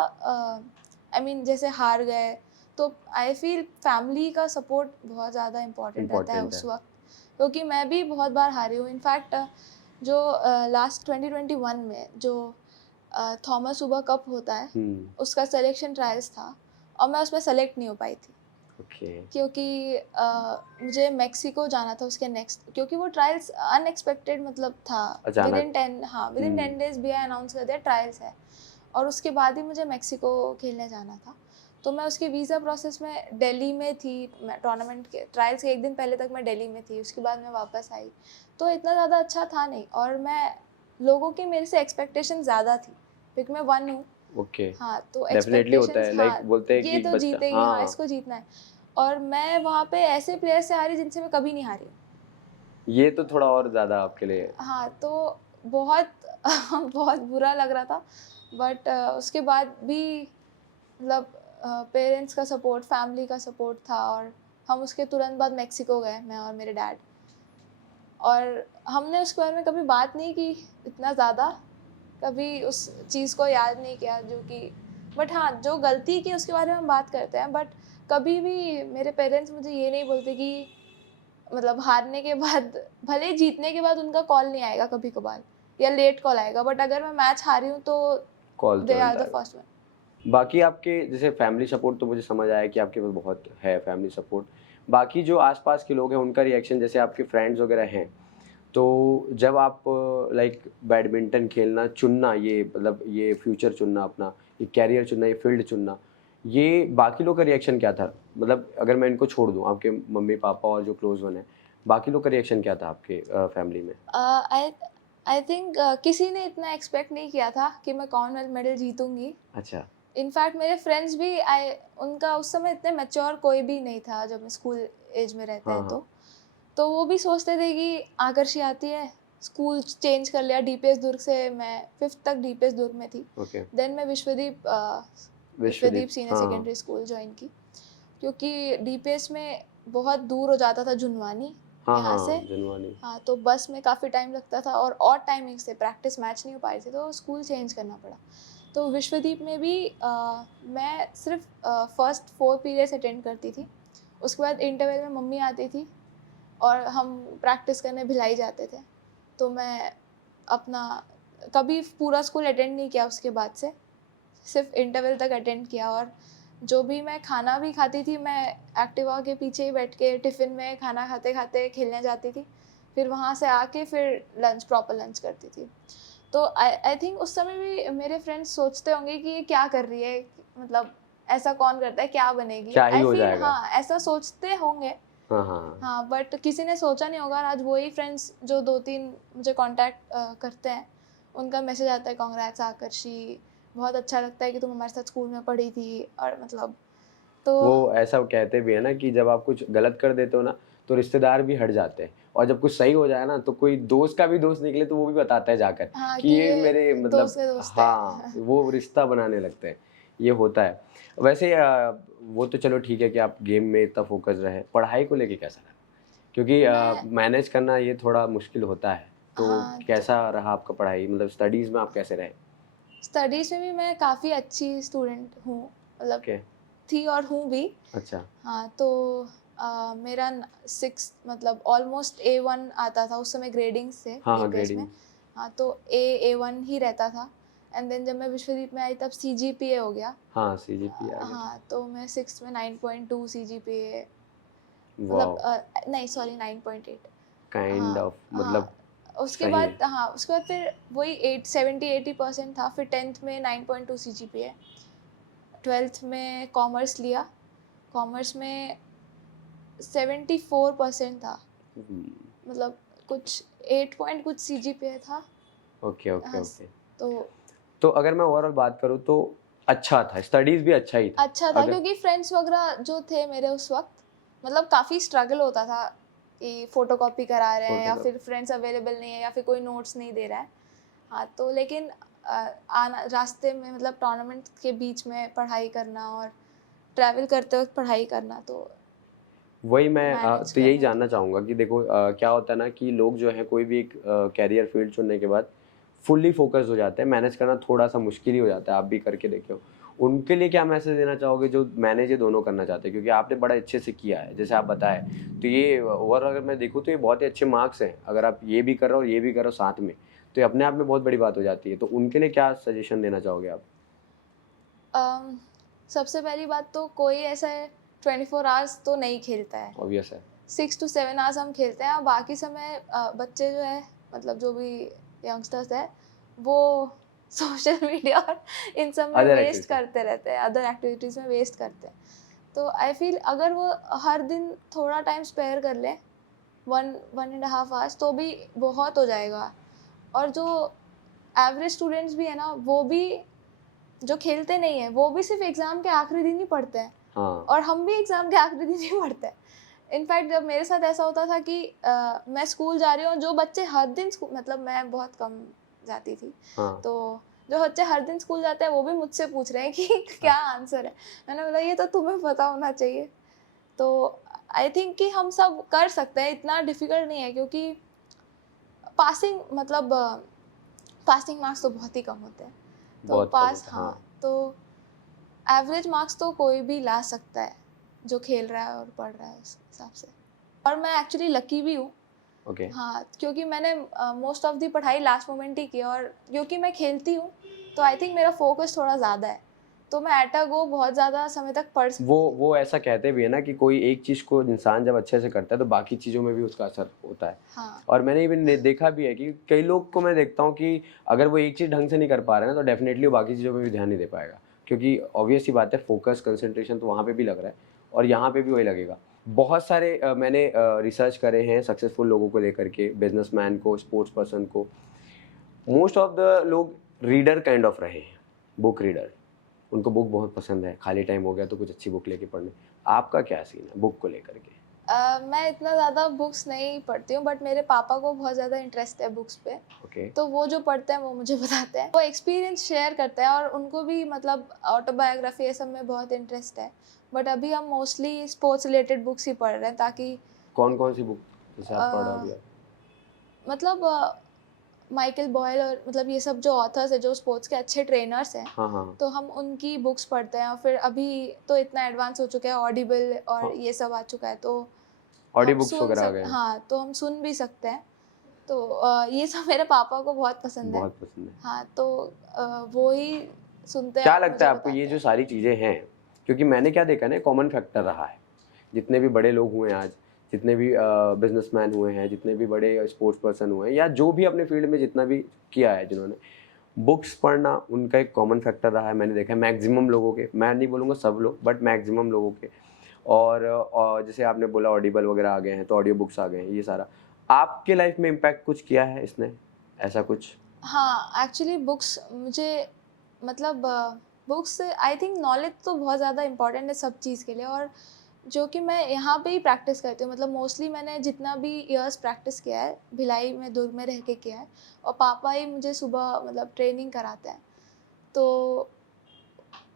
आई मीन जैसे हार गए तो आई फील फैमिली का सपोर्ट बहुत ज़्यादा इम्पॉर्टेंट रहता है इम्पोर्टेंट उस है। वक्त, क्योंकि मैं भी बहुत बार हारी हूँ। इनफैक्ट जो लास्ट 2021 में जो थॉमस उबा कप होता है उसका सिलेक्शन ट्रायल्स था, और मैं उसमें सेलेक्ट नहीं हो पाई थी ओके। क्योंकि मुझे मेक्सिको जाना था उसके नेक्स्ट, क्योंकि वो ट्रायल्स अनएक्सपेक्टेड मतलब था। अचानक। With in 10 days BI announce कर दिया ट्रायल्स है, और उसके बाद ही मुझे मेक्सिको खेलने जाना था। तो मैं उसके वीज़ा प्रोसेस में दिल्ली में थी, मैं टूर्नामेंट के ट्रायल्स के एक दिन पहले तक मैं दिल्ली में थी, उसके बाद मैं वापस आई। तो इतना ज़्यादा अच्छा था नहीं, और मैं लोगों की मेरे से एक्सपेक्टेशन ज़्यादा थी क्योंकि मैं 1 हूँ। ओके। हाँ, तो डेफिनेटली होता एक्सपेक्टेशंस, है, हाँ, लाइक बोलते हैं ये कि तो बच्चा, जीतेगी, हाँ, हाँ। इसको जीतना है। और मैं वहाँ पे ऐसे प्लेयर से हारी जिनसे मैं कभी नहीं हारी हूँ। ये तो थोड़ा और ज़्यादा आपके लिए। हाँ, तो बहुत बहुत बुरा लग रहा था। बट उसके बाद भी मतलब पेरेंट्स का सपोर्ट, फैमिली का सपोर्ट था, और हम उसके तुरंत बाद मेक्सिको गए, मैं और मेरे डैड। और हमने उसके बारे में कभी बात नहीं की इतना ज़्यादा, कभी उस चीज़ को याद नहीं किया जो कि, बट हाँ, जो गलती की उसके बारे में हम बात करते हैं। बट कभी भी मेरे पेरेंट्स मुझे ये नहीं बोलते कि मतलब हारने के बाद भले ही जीतने के बाद उनका कॉल नहीं आएगा कभी कभार, या लेट कॉल आएगा, बट अगर मैं मैच हारी हूँ तो कॉल दे आर तुरंत द आएगा। First one. बाकी आपके जैसे फैमिली सपोर्ट तो मुझे समझ आया कि आपके पास बहुत है फैमिली सपोर्ट। बाकी जो आसपास के लोग हैं उनका रिएक्शन, जैसे आपके फ्रेंड्स वगैरह हैं, तो जब आप लाइक बैडमिंटन खेलना चुनना, ये मतलब ये फ्यूचर चुनना अपना, ये कैरियर चुनना, ये फील्ड चुनना, ये बाकी लोग का रिएक्शन क्या था? मतलब अगर मैं इनको छोड़ दूँ, आपके मम्मी पापा और जो क्लोज वन है, बाकी लोग का रिएक्शन क्या था आपके फैमिली में? आई आई थिंक किसी ने इतना एक्सपेक्ट नहीं किया था कि मैं कॉमनवेल्थ मेडल जीतूंगी। अच्छा। इनफैक्ट मेरे फ्रेंड्स भी उनका उस समय इतने मैच्योर कोई भी नहीं था जब मैं स्कूल एज में रहते हाँ हैं। हाँ। तो वो भी सोचते थे कि आकर्षी आती है स्कूल चेंज कर लिया, डीपीएस दुर्ग से मैं 5th तक डीपीएस दुर्ग में थी। ओके। देन मैं विश्वदीप सीनियर हाँ, सेकेंडरी स्कूल ज्वाइन की, क्योंकि डीपीएस में बहुत दूर हो जाता था जुनवानी हाँ, यहाँ हाँ, से। जनवानी। हाँ, तो बस में काफ़ी टाइम लगता था और टाइमिंग से प्रैक्टिस मैच नहीं हो पाई थी, तो स्कूल चेंज करना पड़ा। तो विश्वदीप में भी मैं सिर्फ फर्स्ट 4 पीरियड्स अटेंड करती थी। उसके बाद इंटरवल में मम्मी आती थी और हम प्रैक्टिस करने भिलाई जाते थे। तो मैं अपना कभी पूरा स्कूल अटेंड नहीं किया उसके बाद से, सिर्फ इंटरवल तक अटेंड किया। और जो भी मैं खाना भी खाती थी, मैं एक्टिवा के पीछे ही बैठ के टिफ़िन में खाना खाते खाते खेलने जाती थी, फिर वहाँ से आके फिर लंच, प्रॉपर लंच करती थी। तो आई थिंक उस समय भी मेरे फ्रेंड्स सोचते होंगे कि ये क्या कर रही है, मतलब ऐसा कौन करता है, क्या बनेगी, क्या ही आई हो फील। जाएगा। हाँ, ऐसा सोचते होंगे। हाँ, हाँ, हाँ। हाँ, बट किसी ने सोचा नहीं होगा। आज वही फ्रेंड्स जो 2-3 मुझे कांटेक्ट करते हैं, उनका मैसेज आता है, कांग्रेट्स आकर्षी, बहुत अच्छा लगता है कि तुम हमारे साथ स्कूल में पढ़ी थी। और मतलब तो वो ऐसा कहते भी है ना कि जब आप कुछ गलत कर देते हो ना, तो रिश्तेदार भी हट जाते हैं, और जब कुछ सही हो जाए ना, तो कोई दोस्त का भी दोस्त निकले तो वो भी बताता है जाकर हाँ, कि कि ये ये मेरे दोस्त मतलब, के दोस्त हाँ, है। वो रिश्ता बनाने लगते हैं। ये होता है। वैसे वो तो चलो ठीक है कि आप गेम में इतना फोकस रहे, पढ़ाई को लेके कैसा रहा? मैं क्योंकि मैनेज करना ये थोड़ा मुश्किल होता है, तो हाँ, तो कैसा रहा आपका पढ़ाई, मतलब स्टडीज़ में आप कैसे रहे? स्टडीज़ में भी मैं काफ़ी अच्छी स्टूडेंट हूँ, मतलब ओके। थी और हूँ भी। अच्छा। हाँ, तो मेरा 6 मतलब ऑलमोस्ट A1 आता था उस समय, ग्रेडिंग्स थे हाँ, हाँ, डीपीएस में। ग्रेडिंग। हाँ, तो A1 ही रहता था। एंड देन जब मैं विश्वदीप में आई तब CGPA हो गया। हाँ, सीजीपीए आ गया। हाँ, तो मैं 6th में 9.2 CGPA, मतलब वाह। नहीं सॉरी 9.8। काइंड हाँ, ऑफ, हाँ। मतलब उसके सही बाद है। हाँ, उसके बाद फिर वही 70-80% था। फिर 10th में 9.2 CGPA, 12th में कॉमर्स लिया। कॉमर्स में 74% था, हम्म, मतलब कुछ 8 पॉइंट कुछ CGPA था। ओके, ओके, हाँ, ओके। तो तो अगर मैं ओवरऑल बात करूँ तो अच्छा था, स्टडीज़ भी अच्छा ही था अच्छा था, अगर। क्योंकि फ्रेंड्स वगैरह जो थे मेरे उस वक्त, मतलब काफ़ी स्ट्रगल होता था कि फ़ोटोकॉपी करा रहे हैं, या फोटो फिर फ्रेंड्स अवेलेबल नहीं है, या फिर कोई नोट्स नहीं दे रहा है। हाँ, तो लेकिन आना रास्ते में, मतलब टूर्नामेंट के बीच में पढ़ाई करना और ट्रैवल करते वक्त पढ़ाई करना, तो वही मैं मैनेज तो यही करना जानना था। चाहूँगा कि देखो क्या होता है ना कि लोग जो है कोई भी एक कैरियर फील्ड चुनने के बाद फुल्ली फोकस हो जाते हैं, मैनेज करना थोड़ा सा मुश्किल ही हो जाता है, आप भी करके देखे हो। उनके लिए क्या मैसेज देना चाहोगे जो मैनेज ये दोनों करना चाहते हैं, क्योंकि आपने बड़ा अच्छे से किया है जैसे आप बताए, तो ये ओवरऑल अगर मैं देखूँ तो ये बहुत ही अच्छे मार्क्स हैं, अगर आप ये भी कर रहे हो और ये भी करो साथ में, तो ये अपने आप में बहुत बड़ी बात हो जाती है। तो उनके लिए क्या सजेशन देना चाहोगे आप? अम, सबसे पहली बात तो कोई ऐसा 24 आवर्स तो नहीं खेलता है। ऑब्वियस है। 6 to 7 आवर्स हम खेलते हैं, और बाकी समय बच्चे जो है, मतलब जो भी यंगस्टर्स है, वो सोशल मीडिया और इन सब में अदर वेस्ट एक्टिविटी। करते रहते हैं, अदर एक्टिविटीज़ में वेस्ट करते हैं। तो आई फील अगर वो हर दिन थोड़ा टाइम स्पेयर कर ले, 1-1.5 आवर्स, तो भी बहुत हो जाएगा। और जो एवरेज स्टूडेंट्स भी है ना, वो भी जो खेलते नहीं है, वो भी सिर्फ एग्ज़ाम के आखिरी दिन ही पढ़ते हैं, हाँ, और हम भी एग्ज़ाम के आखिरी दिन ही पढ़ते हैं। इनफैक्ट जब मेरे साथ ऐसा होता था कि मैं स्कूल जा रही हूँ, जो बच्चे हर दिन मतलब मैं बहुत कम जाती थी, हाँ। तो जो बच्चे हर दिन स्कूल जाते हैं वो भी मुझसे पूछ रहे हैं कि क्या आंसर है। मैंने बोला ये तो तुम्हें पता होना चाहिए। तो आई थिंक कि हम सब कर सकते हैं, इतना डिफ़िकल्ट नहीं है, क्योंकि पासिंग मतलब पासिंग मार्क्स तो बहुत ही कम होते हैं। तो बहुत कम पास, होता है, हाँ, हाँ। तो एवरेज मार्क्स तो कोई भी ला सकता है जो खेल रहा है और पढ़ रहा है, उस हिसाब से। और मैं एक्चुअली लकी भी हूँ। ओके। हाँ, क्योंकि मैंने मोस्ट ऑफ दी पढ़ाई लास्ट मोमेंट ही की, और क्योंकि मैं खेलती हूँ, तो आई थिंक मेरा फोकस थोड़ा ज़्यादा है, तो मैं एट अ गो बहुत ज़्यादा समय तक पढ़ सकती थी। वो ऐसा कहते भी है ना कि कोई एक चीज़ को इंसान जब अच्छे से करता है तो बाकी चीज़ों में भी उसका असर होता है। हाँ, और मैंने इवन देखा भी है कि कई लोग को मैं देखता हूँ कि अगर वो एक चीज़ ढंग से नहीं कर पा रहे हैं ना, तो डेफिनेटली वो बाकी चीज़ों में भी ध्यान नहीं दे पाएगा, क्योंकि ऑब्वियस ही बात है, फोकस कंसंट्रेशन तो वहाँ पे भी लग रहा है और यहाँ पे भी वही लगेगा। बहुत सारे मैंने रिसर्च करे हैं सक्सेसफुल लोगों को लेकर के, बिजनेसमैन को, स्पोर्ट्स पर्सन को, मोस्ट ऑफ द लोग रीडर काइंड ऑफ रहे हैं, बुक रीडर। उनको बुक बहुत पसंद है, खाली टाइम हो गया तो कुछ अच्छी बुक लेके पढ़ने। आपका क्या सीन है बुक को लेकर के? मैं इतना ज़्यादा बुक्स नहीं पढ़ती हूँ, बट मेरे पापा को बहुत ज़्यादा इंटरेस्ट है बुक्स पे, ओके। तो वो जो पढ़ते हैं वो मुझे बताते हैं, वो एक्सपीरियंस शेयर करते हैं, और उनको भी मतलब ऑटोबायोग्राफी ये सब में बहुत इंटरेस्ट है। बट अभी हम मोस्टली स्पोर्ट्स रिलेटेड बुक्स ही पढ़ रहे हैं, ताकि कौन-कौन सी बुक जैसे आप पढ़ रहे हो अ, अभी आप? मतलब माइकल बॉयल और मतलब ये सब जो ऑथर्स है, जो स्पोर्ट्स के अच्छे ट्रेनर्स हैं, हाँ, हाँ, हाँ। तो हम उनकी बुक्स पढ़ते हैं। और फिर अभी तो इतना एडवांस हो चुका है, ऑडिबल और हाँ, ये सब आ चुका है, तो ऑडियो हम बुक्स सुन वगैरह आ सक गए हैं। हाँ, तो हम सुन भी सकते हैं। तो ये सब मेरे पापा को बहुत पसंद है। बहुत पसंद है। हाँ, तो वो ही सुनते हैं क्या और लगता मुझे है आपको ये बताते जो हैं। सारी चीज़ें हैं, क्योंकि मैंने क्या देखा ना कॉमन फैक्टर रहा है, जितने भी बड़े लोग हुए हैं आज, जितने भी बिजनेसमैन हुए हैं, जितने भी बड़े स्पोर्ट्स पर्सन हुए हैं या जो भी अपने फील्ड में जितना भी किया है जिन्होंने, बुक्स पढ़ना उनका एक कॉमन फैक्टर रहा है। मैंने देखा है मैक्सिमम लोगों के, मैं नहीं बोलूँगा सब लोग बट मैक्सिमम लोगों के। और जैसे आपने बोला ऑडिबल वगैरह आ गए हैं तो ऑडियो बुक्स आ गए हैं, ये सारा आपके लाइफ में इम्पैक्ट कुछ किया है इसने, ऐसा कुछ? हाँ, एक्चुअली बुक्स मुझे मतलब बुक्स आई थिंक नॉलेज तो बहुत ज़्यादा इम्पोर्टेंट है सब चीज़ के लिए, और जो कि मैं यहाँ पे ही प्रैक्टिस करती हूँ। मतलब मोस्टली मैंने जितना भी इयर्स प्रैक्टिस किया है, भिलाई में, दुर्ग में रह के किया है, और पापा ही मुझे सुबह मतलब ट्रेनिंग कराते हैं। तो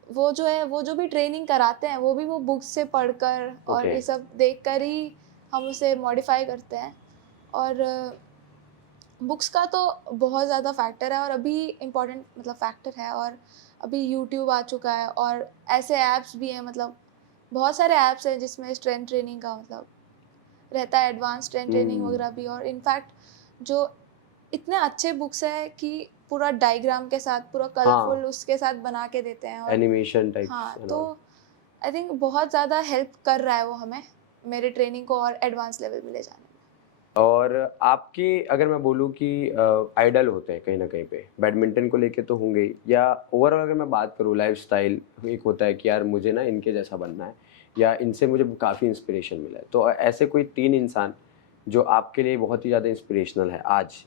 वो जो है, वो जो भी ट्रेनिंग कराते हैं, वो भी वो बुक्स से पढ़कर और ओके। ये सब देखकर ही हम उसे मॉडिफाई करते हैं। और बुक्स का तो बहुत ज़्यादा फैक्टर है, और अभी इम्पोर्टेंट मतलब फैक्टर है। और अभी यूट्यूब आ चुका है, और ऐसे ऐप्स भी हैं, मतलब बहुत सारे ऐप्स हैं जिसमें स्ट्रेंथ ट्रेनिंग का मतलब रहता है, एडवांस स्ट्रेंथ ट्रेनिंग हम्म। वगैरह भी। और इनफैक्ट जो इतने अच्छे बुक्स है कि पूरा डायग्राम के साथ, पूरा हाँ, कलरफुल उसके साथ बना के देते हैं। और एनिमेशन टाइप्स हाँ, एंड तो ऑल। आई थिंक बहुत ज़्यादा हेल्प कर रहा है वो हमें, मेरे ट्रेनिंग को और एडवांस लेवल में ले जाने में। और आपके अगर मैं बोलूँ कि आइडल होते हैं कहीं ना कहीं पे बैडमिंटन को लेके तो होंगे ही, या ओवरऑल अगर मैं बात करूँ लाइफस्टाइल, एक होता है कि यार मुझे ना इनके जैसा बनना है या इनसे मुझे काफ़ी इंस्पिरेशन मिला है, तो ऐसे कोई 3 इंसान जो आपके लिए बहुत ही ज़्यादा इंस्पिरेशनल है आज?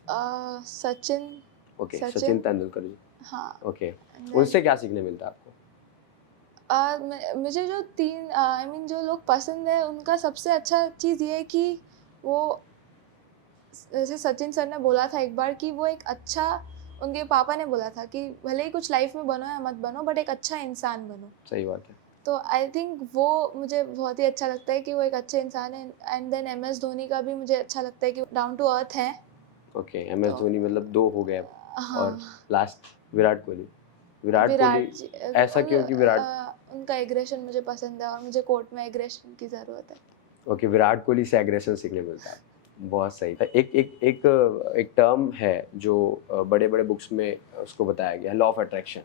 सचिन। ओके, सचिन सचिन। तेंदुलकर जी। हाँ। ओके। एंड देन उनसे क्या सीखने मिलता है आपको? मुझे जो तीन आई मीन जो लोग पसंद है, उनका सबसे अच्छा चीज़ ये है कि वो, जैसे सचिन सर ने बोला था एक बार कि वो एक अच्छा, उनके पापा ने बोला था कि भले ही कुछ लाइफ में बनो या मत बनो, बट एक अच्छा इंसान बनो। सही बात है। तो आई थिंक वो मुझे बहुत ही अच्छा लगता है कि वो एक अच्छे इंसान है। एंड देन MS धोनी का भी मुझे अच्छा लगता है कि डाउन टू अर्थ है। ओके, एम एस तो धोनी मतलब 2 हो गए अब। और हाँ, लास्ट विराट कोहली। विराट कोहली विराट जी, ऐसा क्यों कि विराट? उनका एग्रेशन मुझे पसंद है, और मुझे कोर्ट में एग्रेशन की ज़रूरत है। ओके, विराट कोहली से एग्रेशन सीखने मिलता है। बहुत सही। एक टर्म है जो बड़े बड़े बुक्स में उसको बताया गया है, law of attraction.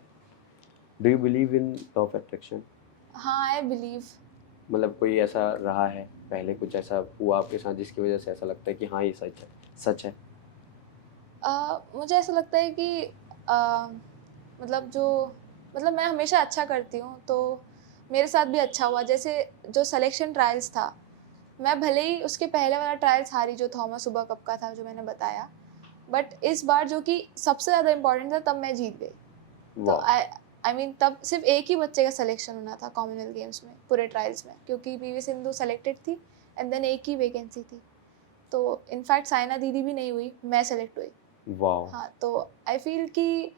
Do you believe in law of attraction? हाँ, आई बिलीव। मतलब कोई ऐसा रहा है पहले, कुछ ऐसा हुआ आपके साथ जिसकी वजह से ऐसा लगता है कि हाँ ये सच है, सच है? मुझे ऐसा लगता है कि मतलब जो, मतलब मैं हमेशा अच्छा करती हूँ, तो मेरे साथ भी अच्छा हुआ। जैसे जो सिलेक्शन ट्रायल्स था, मैं भले ही उसके पहले वाला ट्रायल्स हारी, जो थॉमस सुबह कप का था जो मैंने बताया, बट इस बार जो कि सबसे ज़्यादा इम्पोर्टेंट था, तब मैं जीत गई। तो वाह। आई मीन तब सिर्फ एक ही बच्चे का सिलेक्शन होना था कॉमनवेल्थ गेम्स में, पूरे ट्रायल्स में, क्योंकि PV सिंधु सेलेक्टेड थी, एंड देन एक ही वैकेंसी थी। तो इनफैक्ट साइना दीदी भी नहीं हुई, मैं सेलेक्ट हुई। वाह। हाँ, तो आई फील कि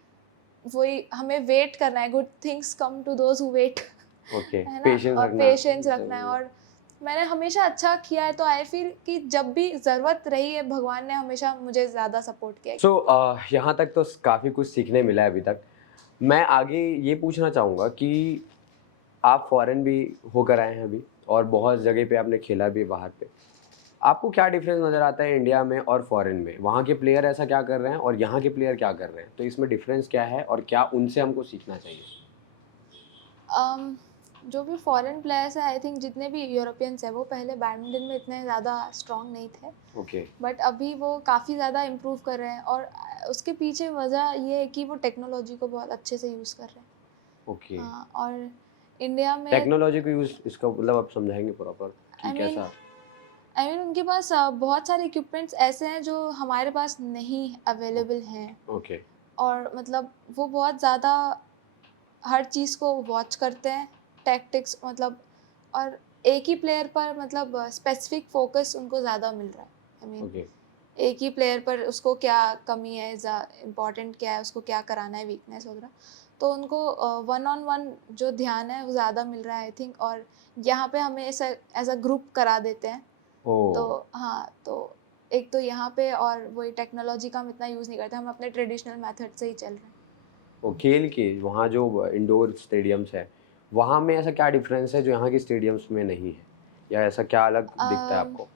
वही हमें वेट करना है, good things come to those who wait. Okay, है ना, पेशेंस और रखना पेशेंस रखना है। जरूरी है। और मैंने हमेशा अच्छा किया है, तो आई फील कि जब भी ज़रूरत रही है, भगवान ने हमेशा मुझे ज़्यादा सपोर्ट किया है। सो यहाँ तक तो काफ़ी कुछ सीखने मिला है अभी तक। मैं आगे ये पूछना चाहूँगा कि आप फॉरेन भी होकर आए हैं अभी, और बहुत जगह पे आपने खेला भी है बाहर पे। आपको क्या डिफरेंस नज़र आता है इंडिया में और फॉरेन में? वहाँ के प्लेयर ऐसा क्या कर रहे हैं और यहाँ के प्लेयर क्या कर रहे हैं? तो इसमें डिफरेंस क्या है और क्या उनसे हमको सीखना चाहिए? जो भी फॉरेन प्लेयर्स हैं, आई थिंक जितने भी यूरोपियंस हैं, वो पहले बैडमिंटन में इतने ज़्यादा स्ट्रॉन्ग नहीं थे, ओके। बट अभी वो काफ़ी ज़्यादा इम्प्रूव कर रहे हैं। और उसके पीछे वजह ये है कि वो टेक्नोलॉजी को बहुत अच्छे से यूज़ कर रहे हैं। ओके। हाँ, और इंडिया में टेक्नोलॉजी को यूज़, इसका मतलब आप समझाएंगे प्रॉपर कि आई मीन कैसा? उनके पास बहुत सारे इक्विपमेंट्स ऐसे हैं जो हमारे पास नहीं अवेलेबल हैं। ओके। और मतलब वो बहुत ज़्यादा हर चीज़ को वॉच करते हैं, टैक्टिक्स मतलब। और एक ही प्लेयर पर मतलब स्पेसिफिक फोकस उनको ज़्यादा मिल रहा है। I mean okay. एक ही प्लेयर पर उसको क्या कमी है, इम्पोर्टेंट क्या है, उसको क्या कराना है, वीकनेस वगैरह, तो उनको वन ऑन वन जो ध्यान है वो ज़्यादा मिल रहा है आई थिंक। और यहाँ पे हमें ऐसा एज अ ग्रुप करा देते हैं। तो ओह! हाँ, तो एक तो यहाँ पे और वही टेक्नोलॉजी का हम इतना यूज़ नहीं करते, हम अपने ट्रेडिशनल मेथड से ही चल रहे हैं। वो खेल के वहाँ जो इंडोर स्टेडियम्स है, वहाँ में ऐसा क्या डिफरेंस है जो यहाँ के स्टेडियम्स में नहीं है? या ऐसा क्या अलग दिखता है आपको?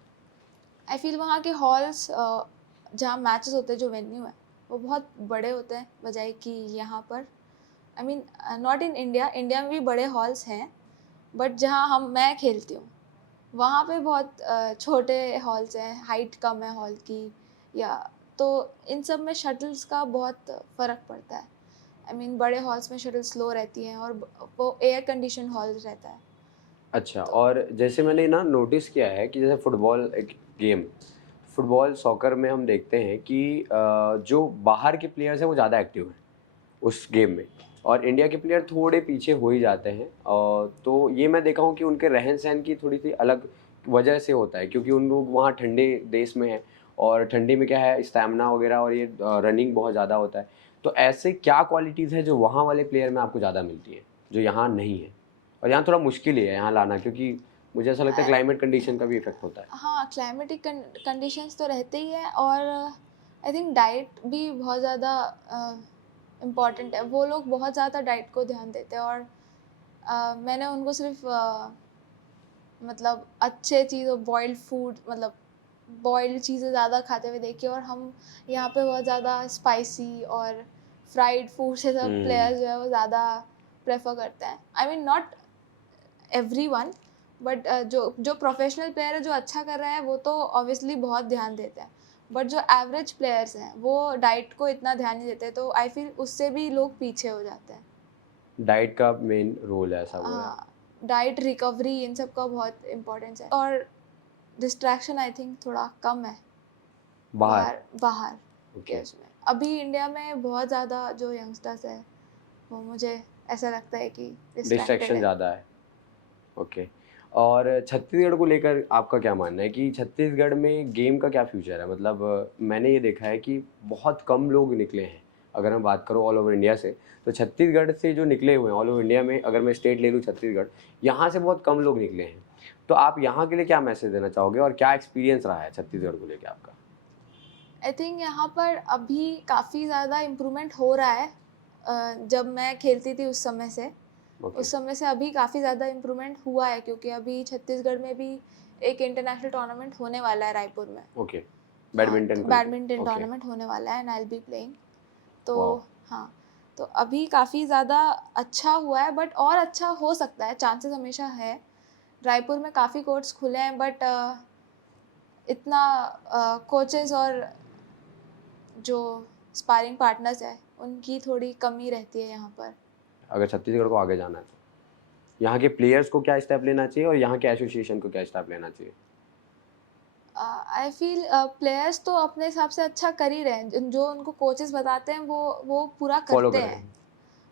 आई फील वहाँ के हॉल्स जहाँ मैचेस होते हैं, जो वेन्यू है वो बहुत बड़े होते हैं बजाय कि यहाँ पर। I mean not in India, India में भी बड़े हॉल्स हैं, बट जहाँ मैं खेलती हूँ वहाँ पे बहुत छोटे हॉल्स हैं, हाइट कम है हॉल की, या तो इन सब में शटल्स का बहुत फ़र्क पड़ता है। आई मीन बड़े हॉल्स में शटल स्लो रहती हैं और वो एयर कंडीशन हॉल रहता है। अच्छा, तो और जैसे मैंने ना नोटिस किया है कि जैसे फुटबॉल एक गेम, फुटबॉल सॉकर में हम देखते हैं कि जो बाहर के प्लेयर्स हैं वो ज़्यादा एक्टिव हैं उस गेम में, और इंडिया के प्लेयर थोड़े पीछे हो ही जाते हैं। और तो ये मैं देखा हूँ कि उनके रहन सहन की थोड़ी सी अलग वजह से होता है, क्योंकि उन लोग वहाँ ठंडे देश में हैं, और ठंडी में क्या है, स्टैमिना वगैरह और ये रनिंग बहुत ज़्यादा होता है। तो ऐसे क्या क्वालिटीज़ है जो वहाँ वाले प्लेयर में आपको ज़्यादा मिलती है जो यहाँ नहीं है? और यहाँ थोड़ा मुश्किल ही है यहाँ लाना, क्योंकि मुझे ऐसा लगता है क्लाइमेट कंडीशन का भी इफेक्ट होता है। हाँ, क्लाइमेटिक कंडीशंस तो रहते ही हैं, और आई थिंक डाइट भी बहुत ज़्यादा इम्पॉर्टेंट है। वो लोग बहुत ज़्यादा डाइट को ध्यान देते हैं, और मैंने उनको सिर्फ मतलब अच्छे चीज़ों, बॉइल्ड फूड, मतलब बॉइल्ड चीज़ें ज़्यादा खाते हुए देखी, और हम यहाँ पे बहुत ज़्यादा स्पाइसी और फ्राइड फूड से सब प्लेयर्स जो है वो ज़्यादा प्रेफर करते हैं। I mean not everyone, but जो प्रोफेशनल प्लेयर है, जो अच्छा कर रहा है, वो तो ऑब्वियसली बहुत ध्यान देते हैं, बट जो एवरेज प्लेयर्स हैं वो डाइट को इतना ध्यान नहीं देते, तो आई फील उससे भी लोग पीछे हो जाते हैं। डाइट का मेन रोल है, ऐसा बोला है। हाँ, डाइट, रिकवरी, इन सब का बहुत इम्पोर्टेंस है, और डिस्ट्रैक्शन आई थिंक थोड़ा कम है बाहर। बाहर बाहर ओके। के उसमें। अभी इंडिया में बहुत ज़्यादा जो यंगस्टर्स है, वो मुझे ऐसा लगता है कि डिस्ट्रैक्टेड डिस्ट्रैक्शन है। ज़्यादा है। ओके। और छत्तीसगढ़ को लेकर आपका क्या मानना है कि छत्तीसगढ़ में गेम का क्या फ्यूचर है? मतलब मैंने ये देखा है कि बहुत कम लोग निकले हैं। अगर मैं बात करूँ ऑल ओवर इंडिया से, तो छत्तीसगढ़ से जो निकले हुए हैं ऑल ओवर इंडिया में, अगर मैं स्टेट ले लूँ छत्तीसगढ़, यहाँ से बहुत कम लोग निकले हैं। तो आप यहाँ के लिए क्या मैसेज देना चाहोगे, और क्या एक्सपीरियंस रहा है छत्तीसगढ़ को लेकर आपका? आई थिंक यहाँ पर अभी काफ़ी ज़्यादा इम्प्रूवमेंट हो रहा है। जब मैं खेलती थी उस समय से, ओके। उस समय से अभी काफ़ी ज़्यादा इम्प्रूवमेंट हुआ है, क्योंकि अभी छत्तीसगढ़ में भी एक इंटरनेशनल टूर्नामेंट होने वाला है रायपुर में। ओके। हाँ, बैडमिंटन तो को लेके। Badminton okay. टूर्नामेंट होने वाला है, and I will be playing. तो वाह। हाँ, तो अभी काफ़ी ज़्यादा अच्छा हुआ है, बट और अच्छा हो सकता है, चांसेस हमेशा है। रायपुर में काफ़ी कोर्ट्स खुले हैं, बट इतना कोचेस और जो स्पारिंग पार्टनर्स है उनकी थोड़ी कमी रहती है यहाँ पर। अगर छत्तीसगढ़ को आगे जाना है तो यहाँ के प्लेयर्स को क्या स्टेप लेना चाहिए, और यहाँ के एसोसिएशन को क्या स्टेप लेना चाहिए? आई फील प्लेयर्स तो अपने हिसाब से अच्छा कर ही रहे हैं, जो उनको कोचेस बताते हैं वो पूरा फॉलो करते कर रहे हैं, हैं।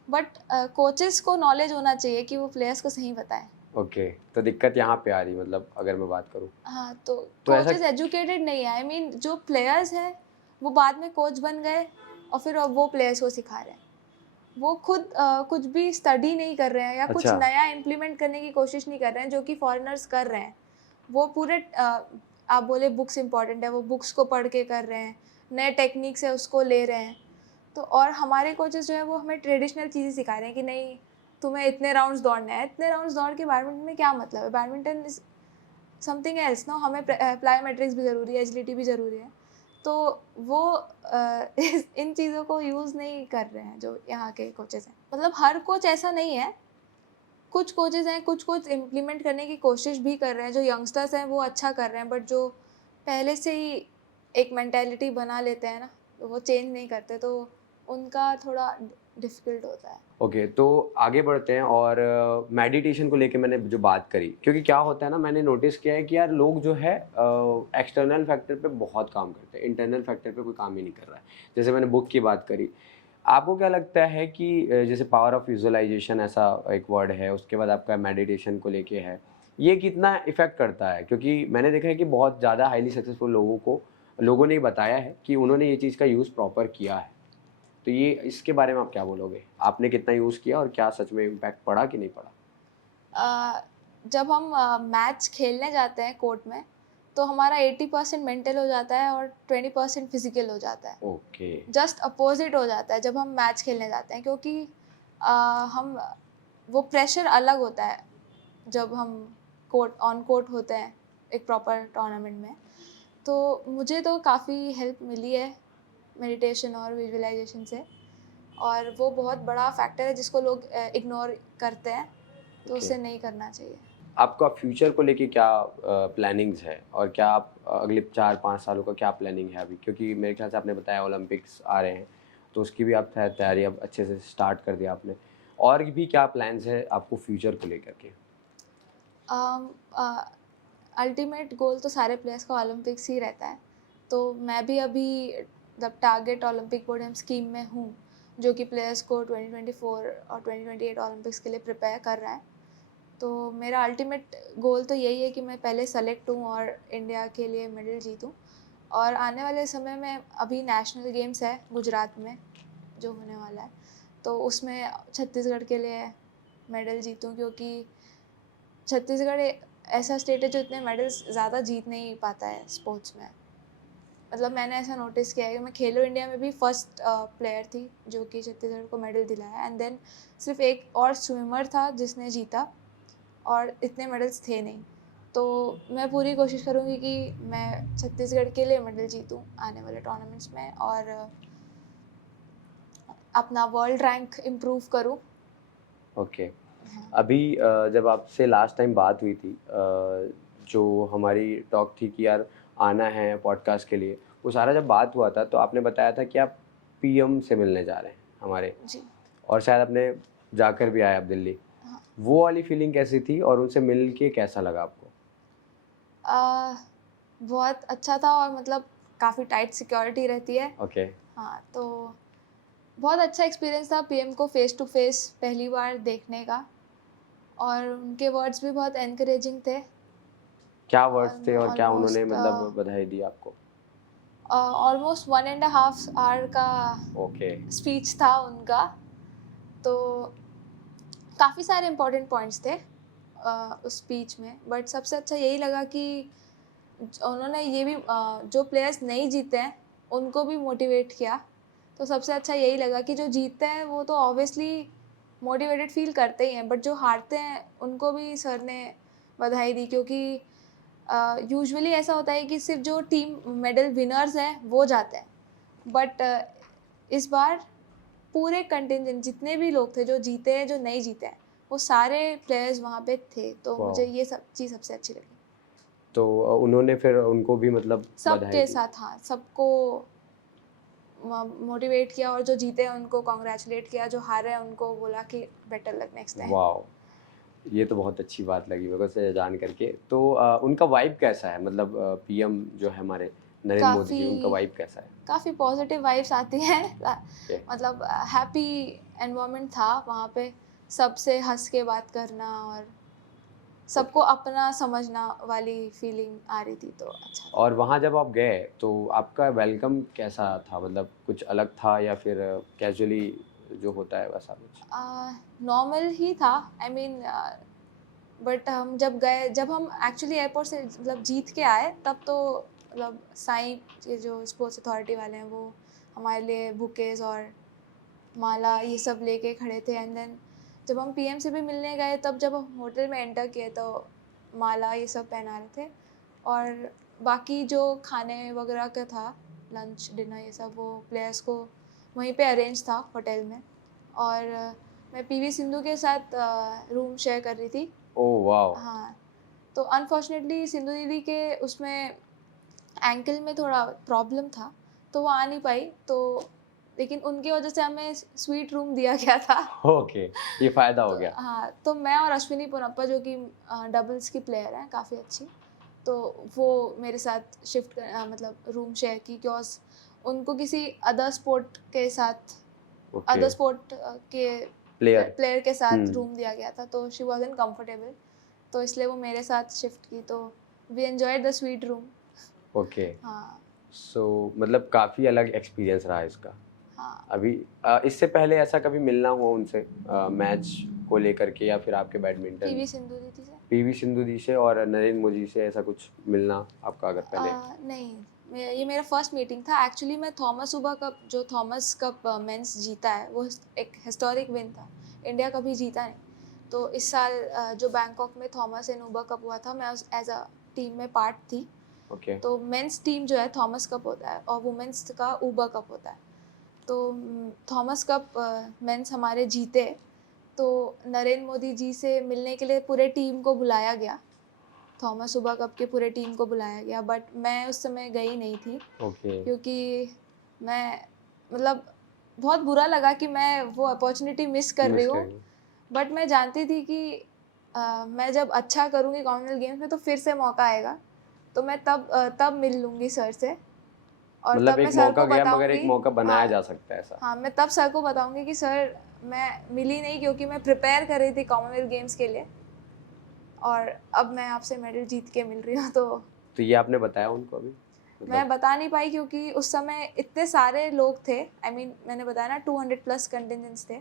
बट कोचेस को नॉलेज होना चाहिए कि वो प्लेयर्स को सही बताएं। ओके। तो दिक्कत यहाँ पे आ रही, मतलब अगर मैं बात करूँ हाँ, तो तो ऐसा। कोचेस एजुकेटेड नहीं है। आई मीन जो प्लेयर्स हैं वो बाद में कोच बन गए, और फिर अब वो प्लेयर्स को सिखा रहे हैं। वो खुद कुछ भी स्टडी नहीं कर रहे हैं, या कुछ अच्छा। नया इम्प्लीमेंट करने की कोशिश नहीं कर रहे हैं, जो कि फॉरेनर्स कर रहे हैं। वो पूरे आप बोले बुक्स इंपॉर्टेंट है, वो बुक्स को पढ़ के कर रहे हैं, नए टेक्निक्स है उसको ले रहे हैं। तो और हमारे कोचेस जो है वो हमें ट्रेडिशनल चीज़ें सिखा रहे हैं कि नहीं, तुम्हें इतने राउंड्स दौड़ना है, इतने राउंड्स दौड़ के बैडमिंटन में क्या मतलब है, badminton is something else no. हमें प्लायोमेट्रिक्स भी ज़रूरी है, एजिलिटी भी ज़रूरी है। तो वो इन चीज़ों को यूज़ नहीं कर रहे हैं जो यहाँ के कोचेस हैं। मतलब हर कोच ऐसा नहीं है, कुछ कोचेस हैं, कुछ कोच इम्प्लीमेंट करने की कोशिश भी कर रहे हैं, जो यंगस्टर्स हैं वो अच्छा कर रहे हैं, बट जो पहले से ही एक मेंटालिटी बना लेते हैं ना, तो वो चेंज नहीं करते, तो उनका थोड़ा डिफ़िकल्ट होता है। ओके, तो आगे बढ़ते हैं। और मेडिटेशन को लेके मैंने जो बात करी, क्योंकि क्या होता है ना, मैंने नोटिस किया है कि यार लोग जो है एक्सटर्नल फैक्टर पे बहुत काम करते हैं, इंटरनल फैक्टर पे कोई काम ही नहीं कर रहा है। जैसे मैंने बुक की बात करी, आपको क्या लगता है कि जैसे पावर ऑफ विजुअलाइजेशन ऐसा एक वर्ड है, उसके बाद आपका मेडिटेशन को लेके है, ये कितना इफेक्ट करता है? क्योंकि मैंने देखा है कि बहुत ज़्यादा हाईली सक्सेसफुल लोगों ने बताया है कि उन्होंने ये चीज़ का यूज़ प्रॉपर किया है। तो ये इसके बारे में आप क्या बोलोगे? आपने कितना यूज़ किया और क्या सच में इम्पैक्ट पड़ा कि नहीं पड़ा? जब हम मैच खेलने जाते हैं कोर्ट में, तो हमारा 80% मेंटल हो जाता है और 20% फिजिकल हो जाता है। ओके। जस्ट अपोजिट हो जाता है जब हम मैच खेलने जाते हैं, क्योंकि हम वो प्रेशर अलग होता है जब हम ऑन कोर्ट होते हैं एक प्रॉपर टूर्नामेंट में। तो मुझे तो काफ़ी हेल्प मिली है मेडिटेशन और विजुअलाइजेशन से, और वो बहुत बड़ा फैक्टर है जिसको लोग इग्नोर करते हैं, तो ओके। उसे नहीं करना चाहिए। आपका फ्यूचर को लेके क्या प्लानिंग्स है और क्या आप अगले 4-5 सालों का क्या प्लानिंग है अभी? क्योंकि मेरे ख्याल से आपने बताया ओलंपिक्स आ रहे हैं, तो उसकी भी आप तैयारी अब अच्छे से स्टार्ट कर दिया आपने। और भी क्या प्लान्स है आपको फ्यूचर को लेकर के? अल्टीमेट गोल तो सारे प्लेयर्स का ओलंपिक्स ही रहता है, तो मैं भी अभी मतलब टारगेट ओलंपिक पोडियम स्कीम में हूँ, जो कि प्लेयर्स को 2024 और 2028 ओलंपिक्स के लिए प्रिपेयर कर रहा है। तो मेरा अल्टीमेट गोल तो यही है कि मैं पहले सेलेक्ट हूँ और इंडिया के लिए मेडल जीतूँ, और आने वाले समय में अभी नेशनल गेम्स है गुजरात में जो होने वाला है, तो उसमें छत्तीसगढ़ के लिए मेडल जीतूँ, क्योंकि छत्तीसगढ़ ऐसा स्टेट है जो इतने मेडल्स ज़्यादा जीत नहीं पाता है स्पोर्ट्स में। मतलब मैंने ऐसा नोटिस किया है कि मैं खेलो इंडिया में भी फर्स्ट प्लेयर थी जो कि छत्तीसगढ़ को मेडल दिलाया, एंड देन सिर्फ एक और स्विमर था जिसने जीता, और इतने मेडल्स थे नहीं। तो मैं पूरी कोशिश करूँगी कि मैं छत्तीसगढ़ के लिए मेडल जीतूँ आने वाले टूर्नामेंट्स में, और अपना वर्ल्ड रैंक इम्प्रूव करूँ। ओके। हाँ अभी जब आपसे लास्ट टाइम बात हुई थी, जो हमारी टॉक थी कि यार आना है पॉडकास्ट के लिए, वो सारा जब बात हुआ था तो आपने बताया था कि आप पीएम से मिलने जा रहे हैं हमारे, जी। और शायद आपने जाकर भी आए आप दिल्ली। हाँ। वो वाली फीलिंग कैसी थी और उनसे मिल के कैसा लगा आपको? बहुत अच्छा था, और मतलब काफ़ी टाइट सिक्योरिटी रहती है। ओके। हाँ, तो बहुत अच्छा एक्सपीरियंस था पीएम को फेस टू फेस पहली बार देखने का, और उनके वर्ड्स भी बहुत एनकरेजिंग थे। क्या वर्ड्स थे और क्या उन्होंने ऑलमोस्ट मतलब बधाई दी आपको? ऑलमोस्ट 1.5 आवर का ओके। स्पीच था उनका। तो काफ़ी सारे इम्पोर्टेंट पॉइंट्स थे उस स्पीच में, बट सबसे अच्छा यही लगा कि उन्होंने ये भी जो प्लेयर्स नहीं जीते हैं उनको भी मोटिवेट किया। तो सबसे अच्छा यही लगा कि जो जीतते हैं वो तो ऑब्वियसली मोटिवेटेड फील करते ही हैं, बट जो हारते हैं उनको भी सर ने बधाई दी, क्योंकि यूजुअली ऐसा होता है कि सिर्फ जो टीम मेडल विनर्स हैं वो जाते हैं, बट इस बार पूरे कंटिजेंट जितने भी लोग थे, जो जीते हैं जो नहीं जीते हैं, वो सारे प्लेयर्स वहाँ पे थे। तो वाह। मुझे ये सब चीज़ सबसे अच्छी लगी। तो उन्होंने फिर उनको भी मतलब बधाई सबके दी? साथ, हाँ, सबको मोटिवेट किया, और जो जीते हैं उनको कॉन्ग्रेचुलेट किया, जो हारे हैं उनको बोला कि बेटर लक नेक्स्ट टाइम। वाह, ये तो बहुत अच्छी बात लगी मेरे को से जान करके। तो उनका वाइब कैसा है? मतलब पीएम जो है हमारे नरेंद्र मोदी जी, उनका वाइब कैसा है? काफ़ी पॉजिटिव वाइब्स आती हैं। ओके। मतलब हैप्पी एनवायरनमेंट था वहाँ पे, सबसे हंस के बात करना और सबको ओके। अपना समझना वाली फीलिंग आ रही थी, तो अच्छा था। और वहाँ जब आप गए तो आपका वेलकम कैसा था? मतलब कुछ अलग था या फिर कैजुअली जो होता है वैसा कुछ? नॉर्मल ही था, आई मीन, बट हम जब गए, जब हम एक्चुअली एयरपोर्ट से मतलब जीत के आए, तब तो मतलब साई के जो स्पोर्ट्स अथॉरिटी वाले हैं वो हमारे लिए बुकेज और माला ये सब लेके खड़े थे, एंड देन जब हम पीएम से भी मिलने गए, तब जब हम होटल में एंटर किए तो माला ये सब पहना रहे थे, और बाकी जो खाने वगैरह का था, लंच डिनर ये सब, वो प्लेयर्स को वहीं पे अरेंज था होटल में। और मैं पीवी सिंधु के साथ रूम शेयर कर रही थी। Oh wow! हाँ, तो अनफॉर्चुनेटली सिंधु दीदी के उसमें एंकल में थोड़ा प्रॉब्लम था, तो वो आ नहीं पाई, तो लेकिन उनकी वजह से हमें स्वीट रूम दिया गया था। ओके, ये फ़ायदा हो तो गया। हाँ, तो मैं और अश्विनी पोनप्पा जो कि डबल्स की प्लेयर हैं काफ़ी अच्छी, तो वो मेरे साथ शिफ्ट मतलब रूम शेयर की, बिकॉज उनको किसी अदर स्पोर्ट के साथ, ओके। अदर स्पोर्ट के प्लेयर। प्लेयर के साथ हुँ। रूम दिया गया था, तो शी वॉजंट कंफर्टेबल। तो इसलिए वो मेरे साथ शिफ्ट की, तो we enjoyed the sweet room. Okay, हाँ सो मतलब काफ़ी अलग एक्सपीरियंस रहा इसका। हाँ। अभी इससे पहले ऐसा कभी मिलना हुआ उनसे मैच को लेकर के, या फिर आपके बैडमिंटन? पीवी सिंधु दीदी से? पीवी सिंधु जी से और नरेंद्र मोदी से ऐसा कुछ मिलना आपका अगर पहले? नहीं, ये मेरा फर्स्ट मीटिंग था एक्चुअली। मैं थॉमस उबा कप, जो थॉमस कप मेंस जीता है, वो एक हिस्टोरिक विन था, इंडिया कभी जीता नहीं। तो इस साल जो बैंकॉक में थॉमस एंड उबा कप हुआ था, मैं उस एज अ टीम में पार्ट थी। ओके। तो मेंस टीम जो है थॉमस कप होता है और वुमेंस का उबा कप होता है। तो थॉमस कप मेंस हमारे जीते, तो नरेंद्र मोदी जी से मिलने के लिए पूरे टीम को बुलाया गया, थॉमस उबा कप के पूरे टीम को बुलाया गया, बट मैं उस समय गई नहीं थी। ओके। क्योंकि मैं, मतलब बहुत बुरा लगा कि मैं वो अपॉर्चुनिटी मिस कर रही हूँ। बट मैं जानती थी कि मैं जब अच्छा करूँगी कॉमनवेल्थ गेम्स में तो फिर से मौका आएगा, तो मैं तब मिल लूँगी सर से, और मतलब तब मैं एक सर मौका को गया मगर एक बताऊँगी। मौका बनाया हाँ जा सकता है ऐसा। हाँ, मैं तब सर को बताऊँगी कि सर मैं मिली नहीं क्योंकि मैं प्रिपेयर कर रही थी कॉमनवेल्थ गेम्स के लिए, और अब मैं आपसे मेडल जीत के मिल रही हूँ। तो ये आपने बताया उनको अभी? मैं बता नहीं पाई क्योंकि उस समय इतने सारे लोग थे। आई मीन मैंने बताया ना 200+ कंटिजेंट्स थे,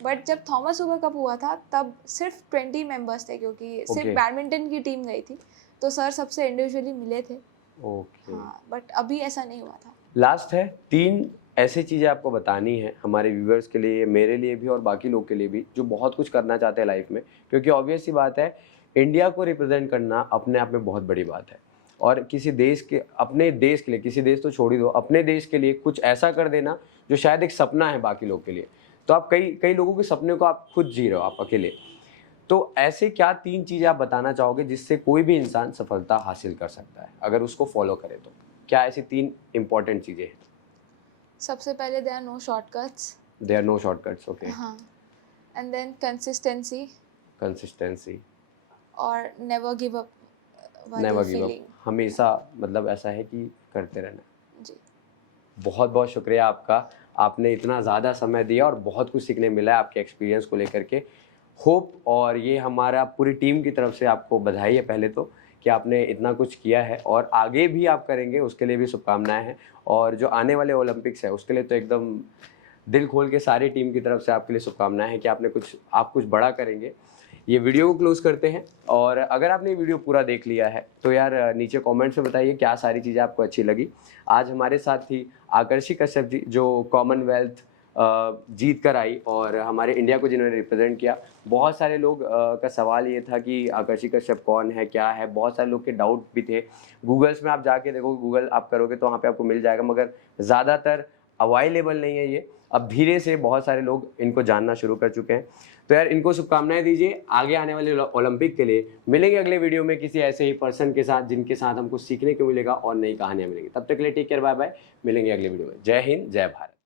बट जब थॉमस उबा कप हुआ था तब सिर्फ 20 मेंबर्स थे, क्योंकि सिर्फ ओके। बैडमिंटन की टीम गई थी, तो सर सबसे इंडिविजुअली मिले थे। ओके। हाँ, बट अभी ऐसा नहीं हुआ था। लास्ट है, 3 ऐसी चीज़ें आपको बतानी है हमारे व्यूअर्स के लिए, मेरे लिए भी और बाकी लोग के लिए भी, जो बहुत कुछ करना चाहते हैं लाइफ में। क्योंकि ऑब्वियस सी बात है, इंडिया को रिप्रेजेंट करना अपने आप में बहुत बड़ी बात है, और किसी देश के, अपने देश के लिए, किसी देश तो छोड़ ही दो, अपने देश के लिए कुछ ऐसा कर देना जो शायद एक सपना है बाकी लोग के लिए। तो आप कई कई लोगों के सपने को आप खुद जी रहे हो, आप अकेले। तो ऐसे क्या 3 चीज़ें आप बताना चाहोगे जिससे कोई भी इंसान सफलता हासिल कर सकता है अगर उसको फॉलो करे तो? क्या ऐसी 3 इंपॉर्टेंट चीज़ें हैं? सबसे पहले there are no shortcuts. There are no shortcuts. Okay. हाँ, एंड देन कंसिस्टेंसी, कंसिस्टेंसी। और never give up while you never give up. Feeling. हमेशा, मतलब ऐसा है कि करते रहना। जी। बहुत बहुत शुक्रिया आपका, आपने इतना ज़्यादा समय दिया और बहुत कुछ सीखने मिला है आपके एक्सपीरियंस को लेकर के। होप, और ये हमारा पूरी टीम की तरफ से आपको बधाई है पहले तो, कि आपने इतना कुछ किया है और आगे भी आप करेंगे, उसके लिए भी शुभकामनाएं हैं। और जो आने वाले ओलंपिक्स है उसके लिए तो एकदम दिल खोल के सारी टीम की तरफ से आपके लिए शुभकामनाएं हैं कि आप कुछ बड़ा करेंगे। ये वीडियो को क्लोज करते हैं, और अगर आपने ये वीडियो पूरा देख लिया है तो यार नीचे कमेंट्स में बताइए क्या सारी चीज़ें आपको अच्छी लगी। आज हमारे साथ थी आकर्षी कश्यप जी, जो कॉमनवेल्थ जीत कर आई और हमारे इंडिया को जिन्होंने रिप्रेजेंट किया। बहुत सारे लोग का सवाल ये था कि आकर्षी कश्यप कौन है, क्या है, बहुत सारे लोग के डाउट भी थे। गूगल्स में आप जाके देखो, गूगल आप करोगे तो वहाँ पे आपको मिल जाएगा, मगर ज़्यादातर अवेलेबल नहीं है ये। अब धीरे से बहुत सारे लोग इनको जानना शुरू कर चुके हैं। तो यार इनको शुभकामनाएं दीजिए आगे आने वाले ओलंपिक के लिए। मिलेंगे अगले वीडियो में किसी ऐसे ही पर्सन के साथ जिनके साथ हमको सीखने को मिलेगा और नई कहानियां मिलेंगी। तब तक के लिए टेक केयर, बाय बाय। मिलेंगे अगले वीडियो में। जय हिंद, जय भारत।